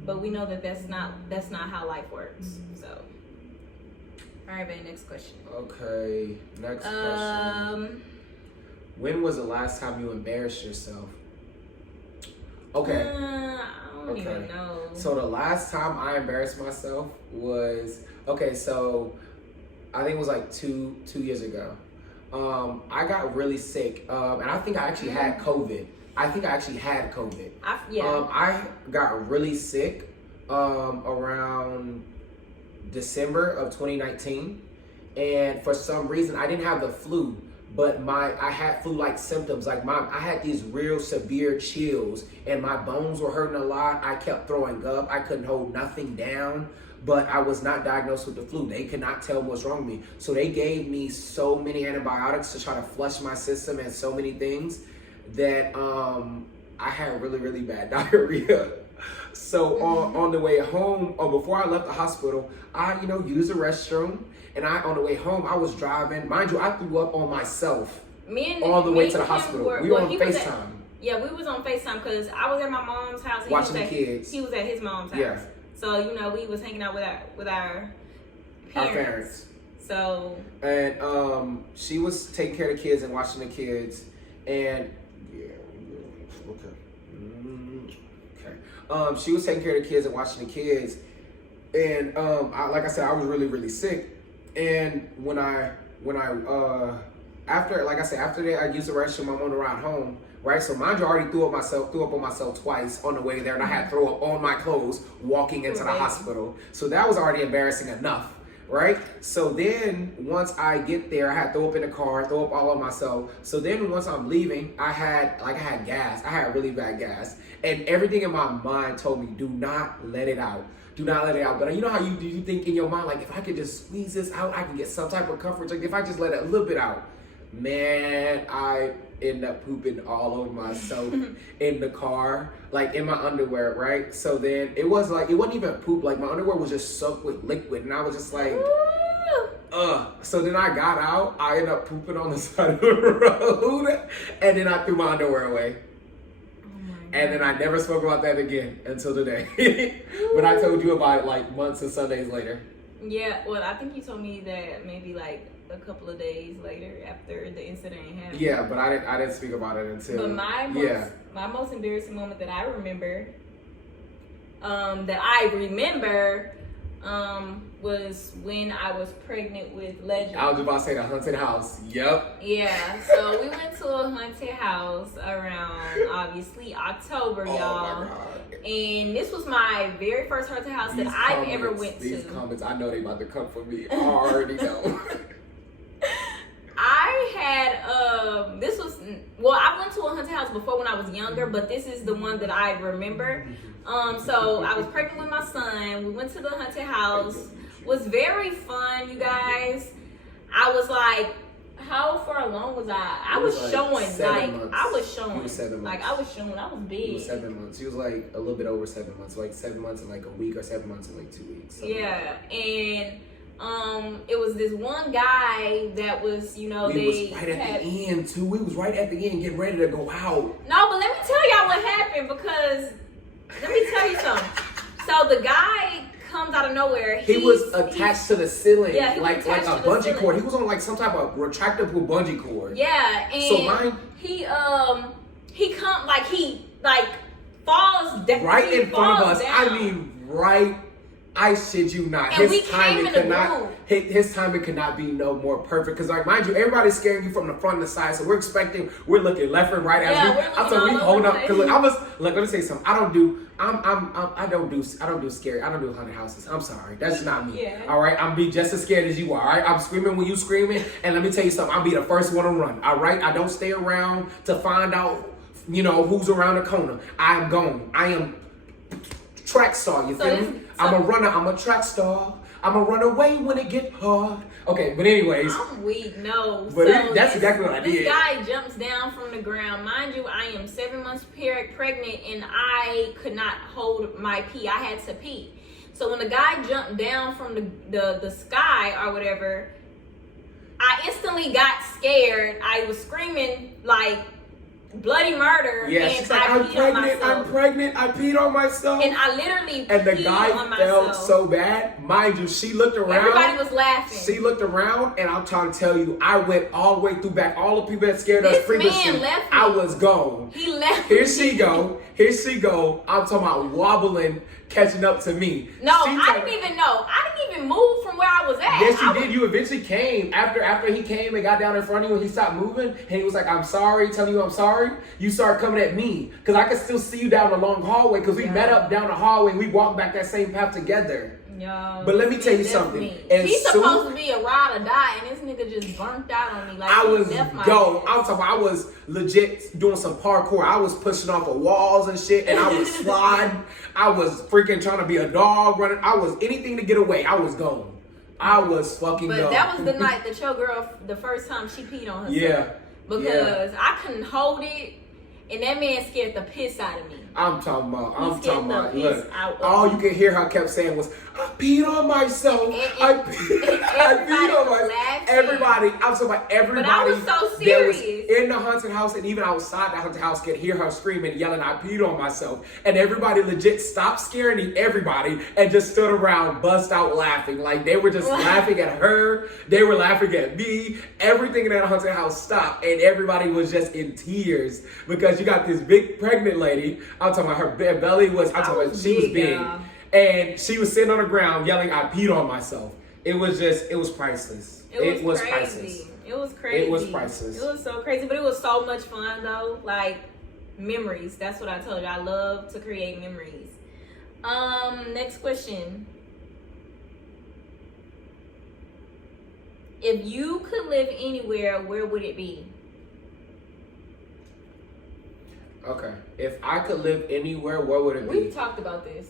But we know that that's not how life works. So all right, babe, next question. Okay, next question. When was the last time you embarrassed yourself? Okay. I don't even know. So the last time I embarrassed myself was, so I think it was like two years ago. I got really sick, and I think I actually had COVID. I got really sick around December of 2019, and for some reason I didn't have the flu. But I had flu-like symptoms. Like I had these real severe chills, and my bones were hurting a lot. I kept throwing up. I couldn't hold nothing down. But I was not diagnosed with the flu. They could not tell what's wrong with me. So they gave me so many antibiotics to try to flush my system and so many things that I had really, really bad diarrhea. So on the way home, or before I left the hospital, I used the restroom. And on the way home, I was driving. Mind you, I threw up on myself all the way to the hospital. We were on FaceTime. We was on FaceTime because I was at my mom's house. Watching the kids. He was at his mom's house. Yeah. So, we was hanging out with our parents. So. And she was taking care of the kids and watching the kids. And, she was taking care of the kids and watching the kids. And like I said, I was really, really sick. And when I after that, I used the restroom. I'm on the ride home, right? So mind you, I already threw up on myself twice on the way there, and I had to throw up on my clothes walking into the hospital. So that was already embarrassing enough, right? So then once I get there, I had to throw up in the car, throw up all on myself. So then once I'm leaving, I had gas. I had really bad gas, and everything in my mind told me, do not let it out. Do not let it out. But you know how you think in your mind, like, if I could just squeeze this out, I can get some type of comfort. Like, if I just let it a little bit out, man, I end up pooping all over myself in the car, like in my underwear, right? So then it wasn't even poop. Like, my underwear was just soaked with liquid, and I was just like, So then I got out. I ended up pooping on the side of the road, and then I threw my underwear away. And then I never spoke about that again until today. But I told you about it like months and Sundays later. Yeah, well, I think you told me that maybe like a couple of days later after the incident happened. Yeah, but I didn't speak about it until. But my most embarrassing moment that I remember, was when I was pregnant with Legend. I was about to say the haunted house. Yep. Yeah, so we went to a haunted house around, obviously, October, y'all. My God. And this was my very first haunted house that I've ever went to. These comments, I know they about to come for me. I already know. I had, I went to a haunted house before when I was younger, but this is the one that I remember. So I was pregnant with my son. We went to the haunted house. It was very fun, you guys. I was like, how far along was I? I was showing, like, I was showing. You were 7 months. Like, I was showing, I was big. You were 7 months. She was like a little bit over 7 months. Like 7 months in like a week, or 7 months in like 2 weeks. Yeah, and it was this one guy that was, we was right at the end too. We was right at the end getting ready to go out. No, but let me tell y'all what happened, because let me tell you something. So the guy comes out of nowhere. He was attached to the ceiling, yeah, like a bungee cord. He was on like some type of retractable bungee cord. Yeah, and so he falls down right in front of us. Down. I mean, right. I shit you not. And we came in a group. His timing could not be no more perfect. Because, like, mind you, everybody's scaring you from the front and the side. So we're looking left and right as we hold up. Because let me say something. I don't do scary. I don't do haunted houses. I'm sorry. That's not me. Yeah. All right. I'm be just as scared as you are. All right. I'm screaming when you screaming. And let me tell you something. I'll be the first one to run. All right. I don't stay around to find out, who's around the corner. I am gone. I am track star, you feel me? I'm a runner, I'm a track star. I'm a run away when it get hard. Okay, but anyways. I'm weak, no. But that's exactly what I did. This guy jumps down from the ground. Mind you, I am 7 months pregnant and I could not hold my pee. I had to pee. So when the guy jumped down from the sky or whatever, I instantly got scared. I was screaming like bloody murder. Yeah, she's like, I'm pregnant, I peed on myself. And I literally peed on myself. And the guy felt so bad. Mind you, she looked around. Everybody was laughing. She looked around, and I'm trying to tell you, I went all the way through back. All the people that scared us previously, man left me. I was gone. He left Here she go. I'm talking about wobbling, catching up to me. No, I didn't even know. I didn't even move from where I was at. Yes, you did. You eventually came. After he came and got down in front of you and he stopped moving and he was like, I'm sorry, telling you I'm sorry. You started coming at me because I could still see you down the long hallway because we met up down the hallway and we walked back that same path together. Yo, but let me tell you something. He's supposed to be a ride or die, and this nigga just burnt out on me. Like I was I was legit doing some parkour. I was pushing off of walls and shit, and I was sliding. I was freaking trying to be a dog running. I was anything to get away. I was gone. I was fucking gone. But that was the night that your girl, the first time she peed on herself. Yeah. Because I couldn't hold it, and that man scared the piss out of me. I'm talking about, look, all you could hear her kept saying was, I peed on myself. I peed on myself. Everybody, I'm talking about everybody. But I was so serious. That was in the haunted house and even outside the haunted house could hear her screaming, yelling, I peed on myself. And everybody legit stopped scaring everybody and just stood around, bust out laughing. Like they were just laughing at her. They were laughing at me. Everything in that haunted house stopped and everybody was just in tears because you got this big pregnant lady. I'm talking about her belly was, she was big. And she was sitting on the ground yelling, I peed on myself. It was priceless. It was priceless. It was crazy. It was priceless. It was so crazy, but it was so much fun though. Like memories. That's what I told you. I love to create memories. Next question. If you could live anywhere, where would it be? Okay. If I could live anywhere, where would it be? We've talked about this.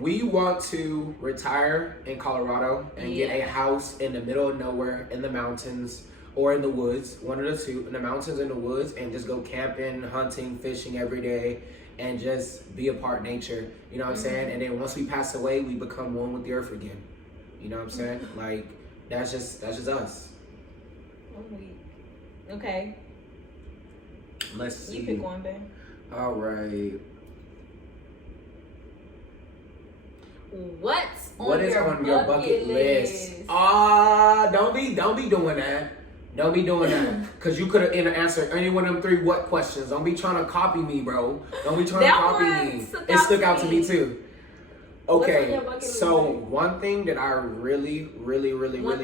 We want to retire in Colorado and get a house in the middle of nowhere in the mountains or in the woods, one of the two, in the mountains, in the woods, and just go camping, hunting, fishing every day, and just be a part of nature. You know what I'm saying? And then once we pass away, we become one with the earth again. You know what I'm saying? Like that's just us. Okay. Let's see. You pick one, babe. All right. What is on your bucket list? Don't be doing that. Don't be doing that. Cause you could have answered any one of them 3 what questions. Don't be trying to copy me, bro. Don't be trying to copy me. It stuck out to me too. Okay, so one thing that I really want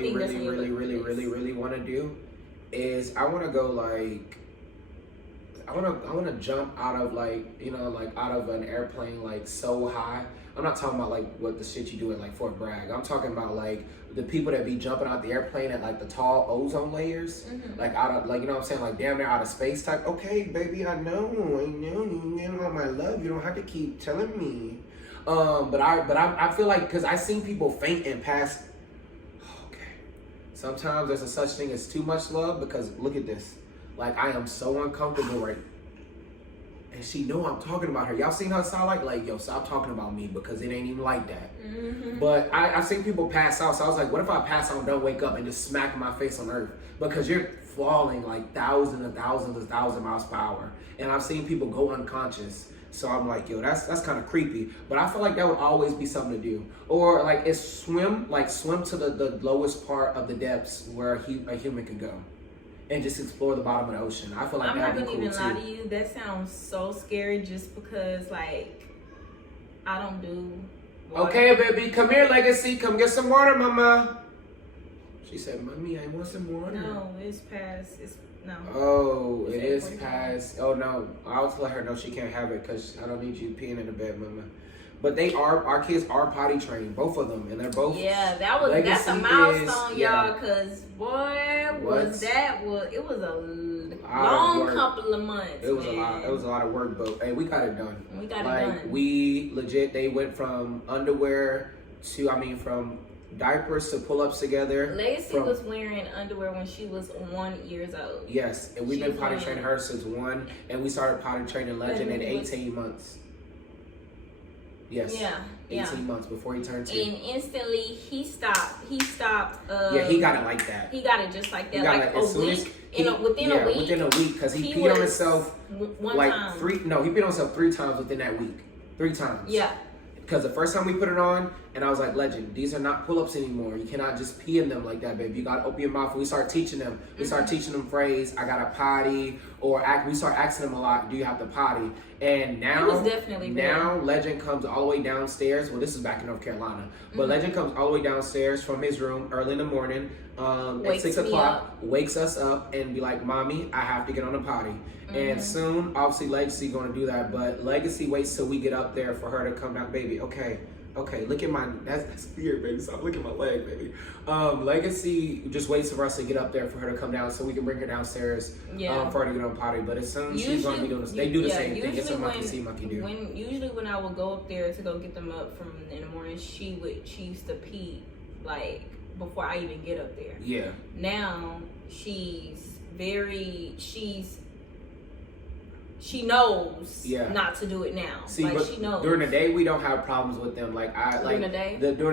to do is I want to go like. I want to jump out of out of an airplane like so high. I'm not talking about like what the shit you do at like Fort Bragg. I'm talking about like the people that be jumping out the airplane at like the tall ozone layers, like out of like you know what I'm saying, like damn near out of space type. Okay, baby, I know, you know my love. You don't have to keep telling me. But I feel like because I seen people faint and pass. Okay, sometimes there's a such thing as too much love because look at this. Like, I am so uncomfortable right. And she know I'm talking about her. Y'all seen her sound like, yo, stop talking about me because it ain't even like that. But I seen people pass out. So I was like, what if I pass out and don't wake up and just smack my face on earth? Because you're falling like thousands and thousands and thousands of miles per hour. And I've seen people go unconscious. So I'm like, yo, that's kind of creepy. But I feel like that would always be something to do. Or like swim to the lowest part of the depths where a human can go. And just explore the bottom of the ocean. I feel like that'd be cool too. I'm not gonna even lie to you. That sounds so scary just because, like, I don't do Water. Okay, baby, come here, Legacy. Come get some water, mama. She said, Mommy, I want some water. No, it's past. No. Oh, it is past. Oh, no. I'll let her know she can't have it because I don't need you peeing in the bed, mama. But our kids are potty trained, both of them, and they're both. Yeah, that's a milestone, y'all. Cause boy, it was a long couple of months. It was a lot. It was a lot of work, but hey, we got it done. We got it done. We legit. They went from underwear to, from diapers to pull-ups together. Legacy was wearing underwear when she was 1 year old. Yes, and we've been potty training her since 1, and we started potty training Legend at 18 months. Yes. Yeah. 18 months before he turned 2. And instantly he stopped. He got it like that. He got it just like that. Like a week. Within a week, because he peed on himself one time. he peed on himself 3 times within that week. 3 times. Yeah. Because the first time we put it on, and I was like, Legend, these are not pull-ups anymore. You cannot just pee in them like that, baby. You got to open your mouth. And we start teaching them. We start teaching them phrase, I got a potty, or we start asking them a lot, do you have to potty? And now, Legend comes all the way downstairs. Well, this is back in North Carolina. But Legend comes all the way downstairs from his room early in the morning at 6 o'clock, wakes us up and be like, Mommy, I have to get on the potty. And soon, obviously, Legacy going to do that. But Legacy waits till we get up there for her to come down. Baby, okay, look at my, that's weird, baby. Stop looking at my leg, baby. Legacy just waits for us to get up there for her to come down so we can bring her downstairs for her to get on potty. But as soon as she's going to be doing this, they do the same thing. It's a monkey see, monkey do. Usually when I would go up there to go get them up from in the morning, she used to pee like before I even get up there. Yeah. Now she knows not to do it now. See, like but she knows. During the day we don't have problems with them. During the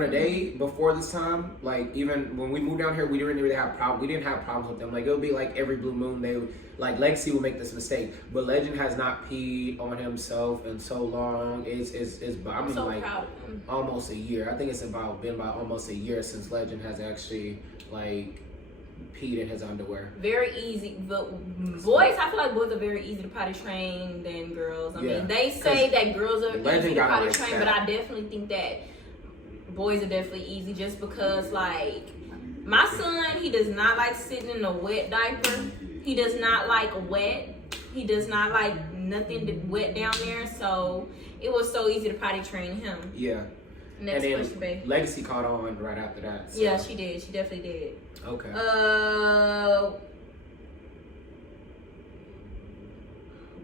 day before this time, like even when we moved down here, we didn't really have problems. We didn't have problems with them. Like it would be like every blue moon they would, like Legacy would make this mistake. But Legend has not peed on himself in so long. I'm so like proud of him. Almost a year. I think it's been about almost a year since Legend has actually like peed in his underwear. Very easy, but boys, I feel like boys are very easy to potty train than girls. I mean, they say that girls are easy to potty train, but I definitely think that boys are definitely easy just because, like, my son, he does not like sitting in a wet diaper. He does not like wet. He does not like nothing wet down there, so it was so easy to potty train him. Yeah. Next question, babe. Legacy caught on right after that. So. Yeah, she did. She definitely did. Okay.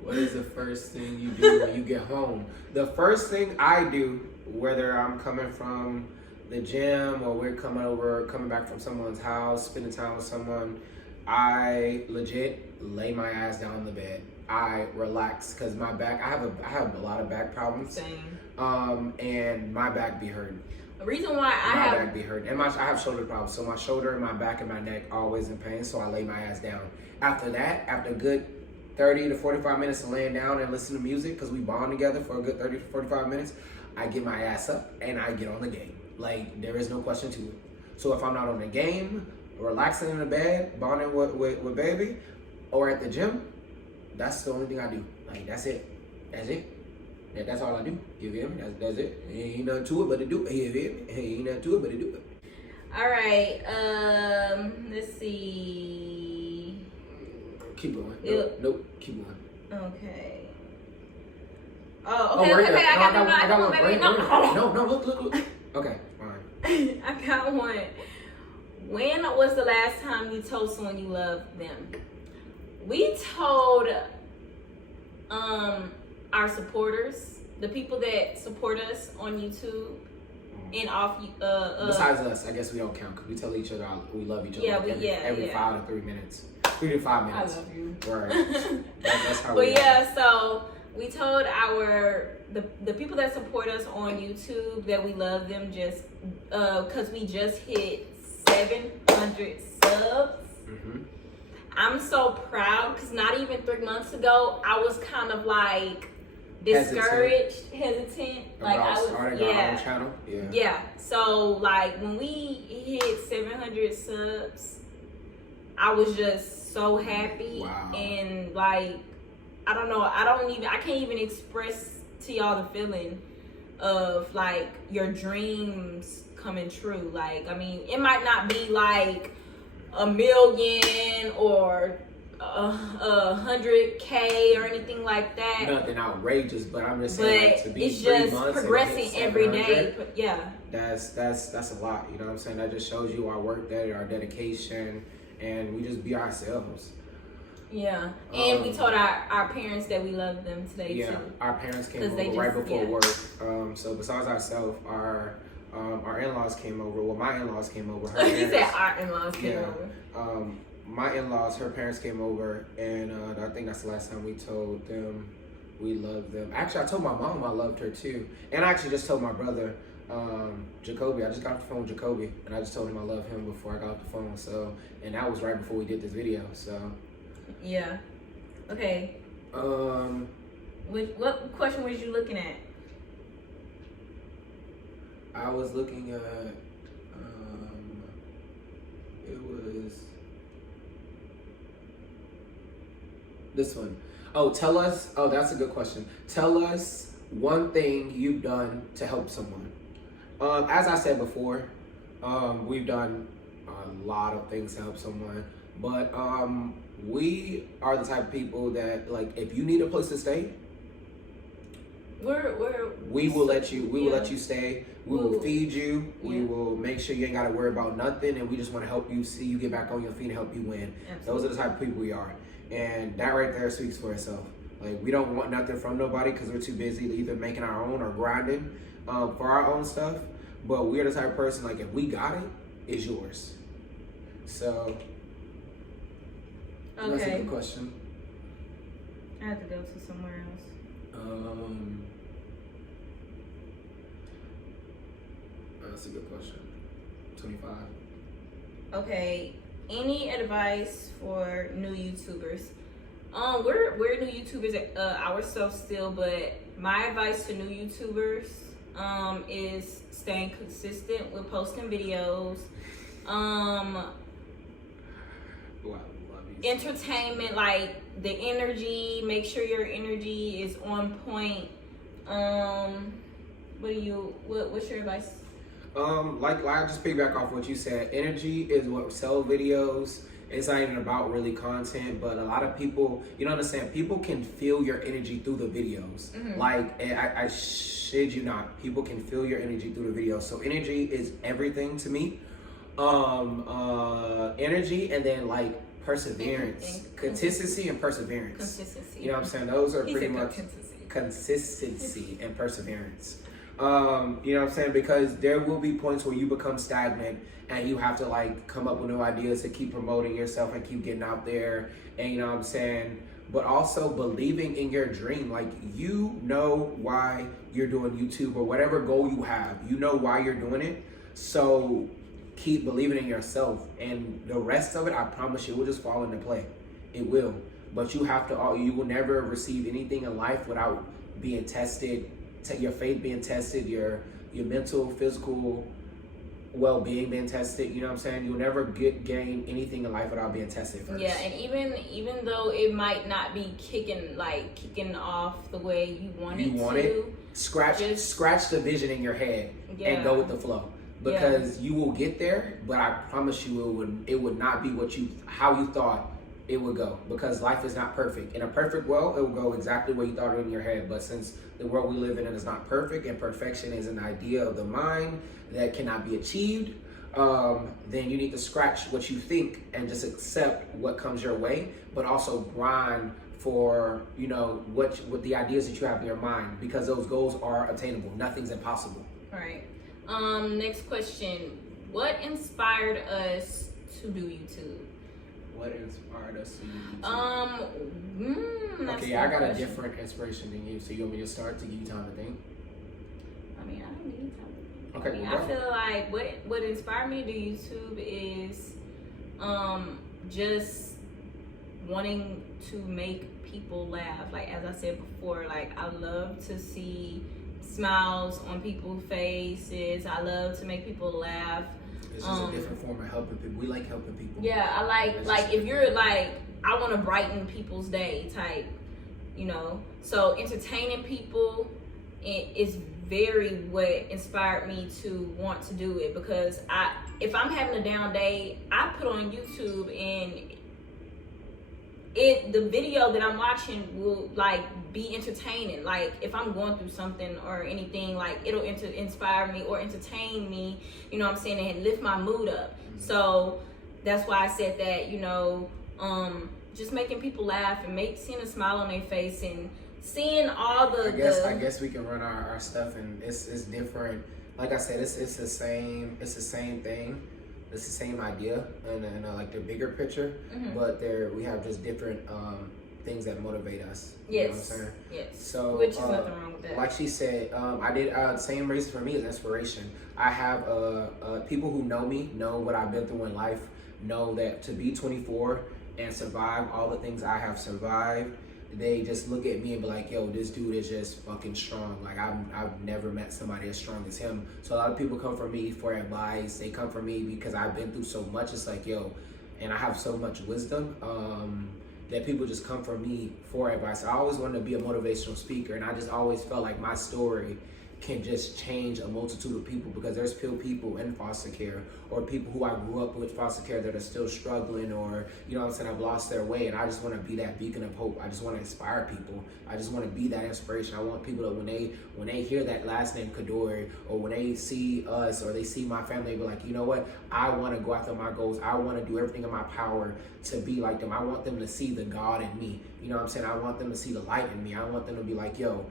What is the first thing you do when you get home? The first thing I do, whether I'm coming from the gym or we're coming back from someone's house, spending time with someone, I legit lay my ass down on the bed. I relax because my back, I have a lot of back problems. Same. And my back be hurting. The reason why my back be hurting, and I have shoulder problems, so my shoulder, my back, and my neck always in pain. So I lay my ass down. After that, after a good 30 to 45 minutes of laying down and listening to music, because we bond together for a good 30 to 45 minutes, I get my ass up and I get on the game. Like there is no question to it. So if I'm not on the game, relaxing in the bed, bonding with baby, or at the gym, that's the only thing I do. Like that's it. That's all I do. You feel me? That's it. Ain't nothing to it but to do it. You feel me? Ain't nothing to it but to do it. All right. Let's see. Keep going. Nope. Keep going. Okay. Oh, okay. I got one, baby. No. Look. Okay, fine. I got one. When was the last time you told someone you loved them? We told our supporters, the people that support us on YouTube and off besides us, I guess we don't count because we tell each other we love each other every 5 to 3 minutes. 3 to 5 minutes. I love you. Right. That's how we are. So we told the people that support us on YouTube that we love them just because we just hit 700 subs. Mm-hmm. I'm so proud because not even 3 months ago I was kind of like discouraged, hesitant. Like I was starting our own channel. Yeah. So like when we hit 700 subs, I was just so happy. Wow. And like I don't know, I can't even express to y'all the feeling of like your dreams coming true. Like, I mean, it might not be like 1,000,000 or 100K or anything like that. Nothing outrageous, but I'm just saying, like, to be it's 3 just months progressing every day. Yeah, that's a lot. You know what I'm saying? That just shows you our work ethic, our dedication, and we just be ourselves. Yeah, and we told our parents that we love them today too. Yeah, our parents came over right before work. So besides ourselves, our in-laws came over. Well, my in-laws came over. Her He said our in-laws came over. My in-laws, her parents came over, and I think that's the last time we told them we loved them. Actually, I told my mom I loved her too, and I actually just told my brother, Jacoby. I just got off the phone with Jacoby, and I just told him I love him before I got off the phone. So, and that was right before we did this video. So. Yeah. Okay. What question was you looking at? I was looking at. It was this one. Oh, tell us. Oh, that's a good question. Tell us one thing you've done to help someone. As I said before, we've done a lot of things to help someone, but we are the type of people that, like, if you need a place to stay, we will let you. We will let you stay. We will feed you. We will make sure you ain't got to worry about nothing, and we just want to help you see you get back on your feet and help you win. Absolutely. Those are the type of people we are, and that right there speaks for itself. Like, we don't want nothing from nobody because we're too busy either making our own or grinding for our own stuff. But we're the type of person, like, if we got it, it's yours. So. Okay. That's a good question. I have to go to somewhere else. That's a good question. 25. Okay. Any advice for new YouTubers? We're new YouTubers ourselves still, but my advice to new YouTubers is staying consistent with posting videos. Entertainment, like the energy, make sure your energy is on point. What's your advice? Like I just piggyback off what you said. Energy is what sells videos. It's not even about really content, but a lot of people, you don't understand, people can feel your energy through the videos. Mm-hmm. Like, I shit you not, people can feel your energy through the videos. So energy is everything to me. Energy, and then like perseverance, consistency and perseverance. Consistency. You know what I'm saying? Those are pretty much consistency and perseverance. You know what I'm saying? Because there will be points where you become stagnant and you have to like come up with new ideas to keep promoting yourself and keep getting out there. And you know what I'm saying? But also believing in your dream. Like, you know why you're doing YouTube or whatever goal you have. You know why you're doing it. So keep believing in yourself, and the rest of it, I promise you, will just fall into play. It will. But you have to. You will never receive anything in life without being tested. Your faith being tested, your mental, physical well-being being tested. You know what I'm saying? You'll never gain anything in life without being tested first. Yeah, and even though it might not be kicking off the way you want it to, scratch the vision in your head and go with the flow. Because you will get there, but I promise you it would not be how you thought it would go. Because life is not perfect. In a perfect world, it will go exactly where you thought it in your head. But since the world we live in is not perfect, and perfection is an idea of the mind that cannot be achieved, then you need to scratch what you think and just accept what comes your way, but also grind for, you know, what the ideas that you have in your mind, because those goals are attainable. Nothing's impossible. All right. Next question. What inspired us to do YouTube? What inspired us to do YouTube? Okay, I got a different inspiration than you. So you want me to start to give you time to think? I mean, I don't need time to think. Okay, I feel like what inspired me to do YouTube is just wanting to make people laugh. Like, as I said before, like, I love to see smiles on people's faces. I love to make people laugh. It's just a different form of helping people. We like helping people. Yeah, I like if you're like, I want to brighten people's day type, you know. So entertaining people is very what inspired me to want to do it, because if I'm having a down day, I put on YouTube and the video that I'm watching will like be entertaining. Like if I'm going through something or anything, like it'll inspire me or entertain me, you know what I'm saying, and lift my mood up. So that's why I said that, you know, just making people laugh and seeing a smile on their face and seeing all the I guess we can run our stuff, and it's different. Like I said, it's the same thing. It's the same idea and like the bigger picture, but we have just different things that motivate us. You know what I'm saying? Yes. So which is nothing wrong with that. Like she said, I did same reason for me is inspiration. I have people who know me, know what I've been through in life, know that to be 24 and survive all the things I have survived, they just look at me and be like, yo, this dude is just fucking strong. Like I've never met somebody as strong as him. So a lot of people come for me for advice. They come for me because I've been through so much. It's like, yo, and I have so much wisdom that people just come for me for advice. I always wanted to be a motivational speaker, and I just always felt like my story can just change a multitude of people, because there's still people in foster care or people who I grew up with foster care that are still struggling, or, you know what I'm saying, have lost their way, and I just want to be that beacon of hope. I just want to inspire people. I just want to be that inspiration. I want people to, when they hear that last name Kadori, or when they see us or they see my family, be like, you know what, I want to go after my goals. I want to do everything in my power to be like them. I want them to see the God in me. You know what I'm saying? I want them to see the light in me. I want them to be like, yo,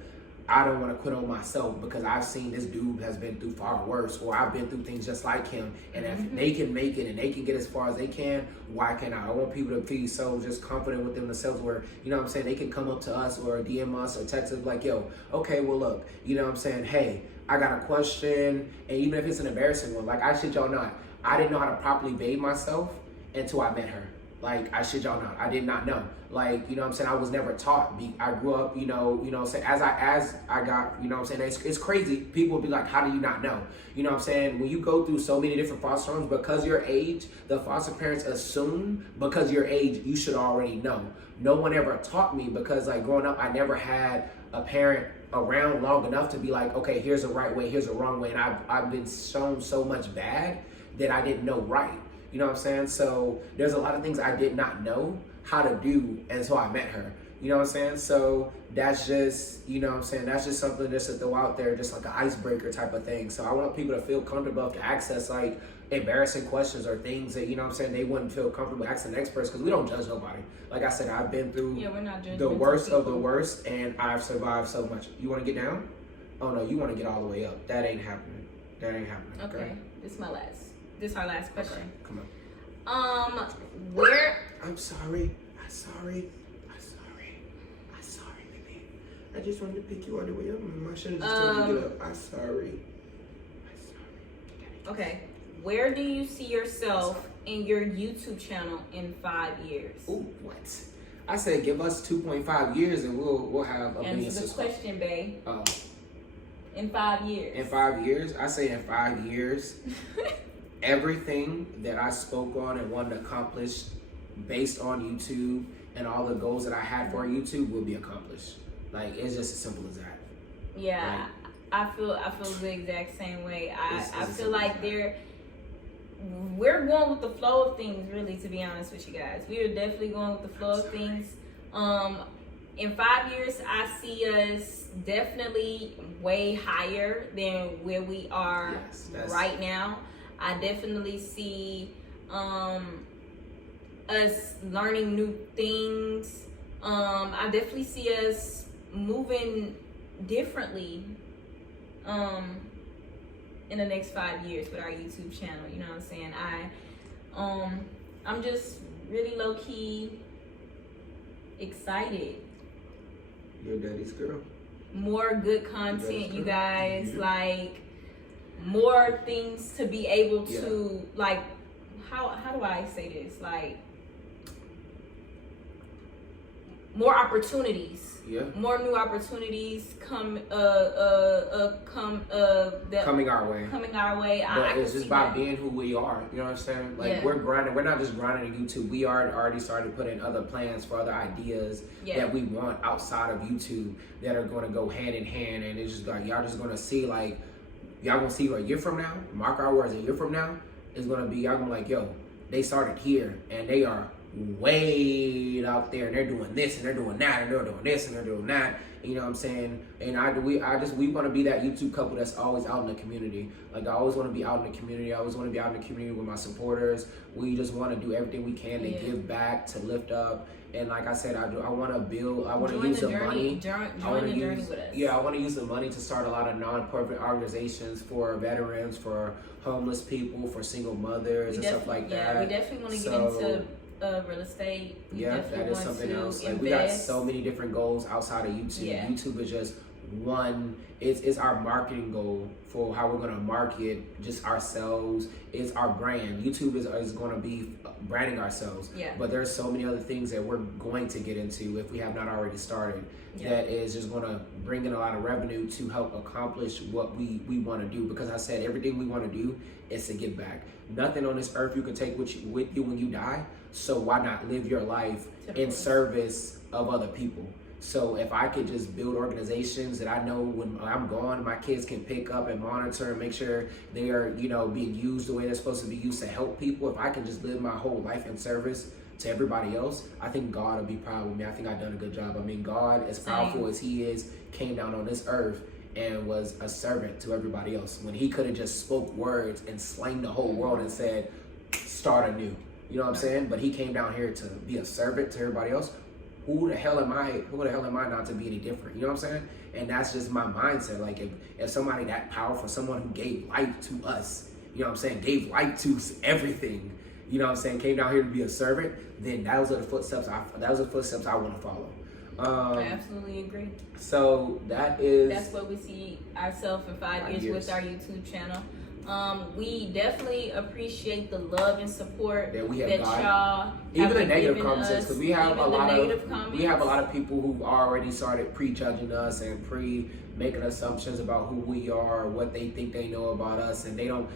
I don't want to quit on myself, because I've seen this dude has been through far worse, or I've been through things just like him. And if they can make it and they can get as far as they can, why can't I? I want people to be so just confident within themselves where, you know what I'm saying, they can come up to us or DM us or text us like, yo, okay, well, look, you know what I'm saying, hey, I got a question. And even if it's an embarrassing one, like, I shit y'all not, I didn't know how to properly bathe myself until I met her. Like, I shit y'all not, I did not know. Like, you know what I'm saying, I was never taught. I grew up, you know, say as I got, you know what I'm saying, it's crazy. People will be like, how do you not know? You know what I'm saying? When you go through so many different foster homes, because your age, the foster parents assume because your age, you should already know. No one ever taught me, because like growing up, I never had a parent around long enough to be like, okay, here's a right way, here's a wrong way. And I've been shown so much bad that I didn't know right. You know what I'm saying? So there's a lot of things I did not know how to do until I met her. You know what I'm saying? So that's just, you know what I'm saying, that's just something just to throw out there, just like an icebreaker type of thing. So I want people to feel comfortable to access like embarrassing questions or things that, you know what I'm saying, they wouldn't feel comfortable asking experts, because we don't judge nobody. Like I said, I've been through the worst of the worst, and I've survived so much. You want to get down? Oh no, you want to get all the way up. That ain't happening. That ain't happening. Okay, this is our last question. Okay, come on. Where? I'm sorry, baby. I just wanted to pick you all the way up. I should have just told you to get up. I'm sorry. Okay. Where do you see yourself in your YouTube channel in 5 years? Ooh, what? I said give us 2.5 years and we'll have a million Answer the question, babe. Oh. In 5 years. In 5 years? I say in 5 years, everything that I spoke on and wanted to accomplish based on YouTube and all the goals that I had for YouTube will be accomplished. Like, it's just as simple as that. Yeah, like, I feel the exact same way. I feel like we're going with the flow of things, really, to be honest with you guys. We are definitely going with the flow of things. In 5 years, I see us definitely way higher than where we are right now. I definitely see us learning new things. I definitely see us moving differently in the next 5 years with our YouTube channel. You know what I'm saying? I'm just really low key excited. Your daddy's girl. More good content, you guys. Like, more things to be able to like. How do I say this? Like, more opportunities more new opportunities coming our way. But it's just by being who we are. You know what I'm saying? Like we're grinding. We're not just grinding on YouTube. We already started putting other plans for other ideas that we want outside of YouTube that are going to go hand in hand. And it's just like y'all just going to see like y'all gonna see a year from now. Mark our words. A year from now is going to be y'all gonna be like, yo, they started here and they are way out there and they're doing this and they're doing that and they're doing this and they're doing that. You know what I'm saying? And we want to be that YouTube couple that's always out in the community. Like I always want to be out in the community. I always want to be out in the community with my supporters. We just want to do everything we can to give back, to lift up. And like I said, I want to build. I want to use the money. Join the journey with us. Yeah, I want to use the money to start a lot of non-profit organizations for veterans, for homeless people, for single mothers and stuff like that. Yeah, we definitely want to get into real estate. That is something else. Like we got so many different goals outside of YouTube. Yeah. YouTube is just one. It's our marketing goal for how we're gonna market just ourselves. It's our brand. YouTube is gonna be branding ourselves. Yeah. But there's so many other things that we're going to get into if we have not already started. Yeah. That is just gonna bring in a lot of revenue to help accomplish what we want to do. Because I said everything we want to do is to give back. Nothing on this earth you can take with you when you die. So why not live your life in service of other people? So if I could just build organizations that I know when I'm gone, my kids can pick up and monitor and make sure they are, being used the way they're supposed to be used to help people. If I can just live my whole life in service to everybody else, I think God will be proud with me. I think I've done a good job. I mean, God, as powerful as he is, came down on this earth and was a servant to everybody else. When he could have just spoke words and slain the whole world and said, start anew. You know what I'm saying? But he came down here to be a servant to everybody else. Who the hell am I not to be any different? You know what I'm saying? And that's just my mindset. Like if somebody that powerful, someone who gave life to us, you know what I'm saying, gave life to everything, you know what I'm saying, came down here to be a servant, then those are the footsteps I want to follow. I absolutely agree. So that's what we see ourselves in 5 years with our YouTube channel. We definitely appreciate the love and support that y'all even the negative comments, because we have a lot of people who've already started prejudging us and making assumptions about who we are, what they think they know about us, and they'll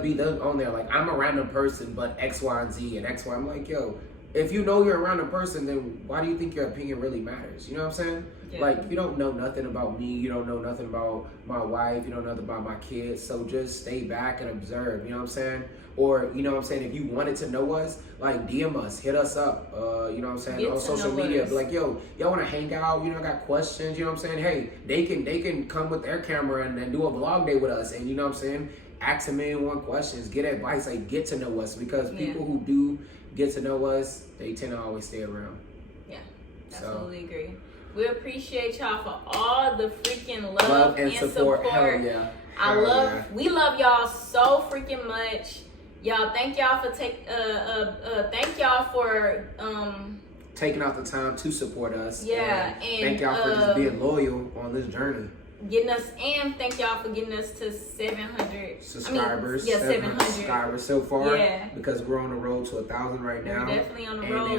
be on there like, I'm a random person, but X, Y, and Z and X, Y. I'm like, yo, if you know you're a random person, then why do you think your opinion really matters? You know what I'm saying? Yeah. Like, you don't know nothing about me. You don't know nothing about my wife. You don't know nothing about my kids. So just stay back and observe. You know what I'm saying? Or, you know what I'm saying? If you wanted to know us, like, DM us, hit us up. You know what I'm saying? On social media, be like, yo, y'all want to hang out? I got questions. You know what I'm saying? Hey, they can come with their camera and do a vlog day with us. And you know what I'm saying? Ask a million one questions. Get advice. Like, get to know us. Because people who do get to know us, they tend to always stay around. Yeah, absolutely agree. We appreciate y'all for all the freaking love and support. Hell yeah. We love y'all so freaking much. Y'all, thank y'all for taking out the time to support us. Yeah, and thank y'all for just being loyal on this journey. Thank y'all for getting us to 700 subscribers. 700 subscribers so far. Yeah, because we're on the road to 1,000 right now. We're definitely on the road.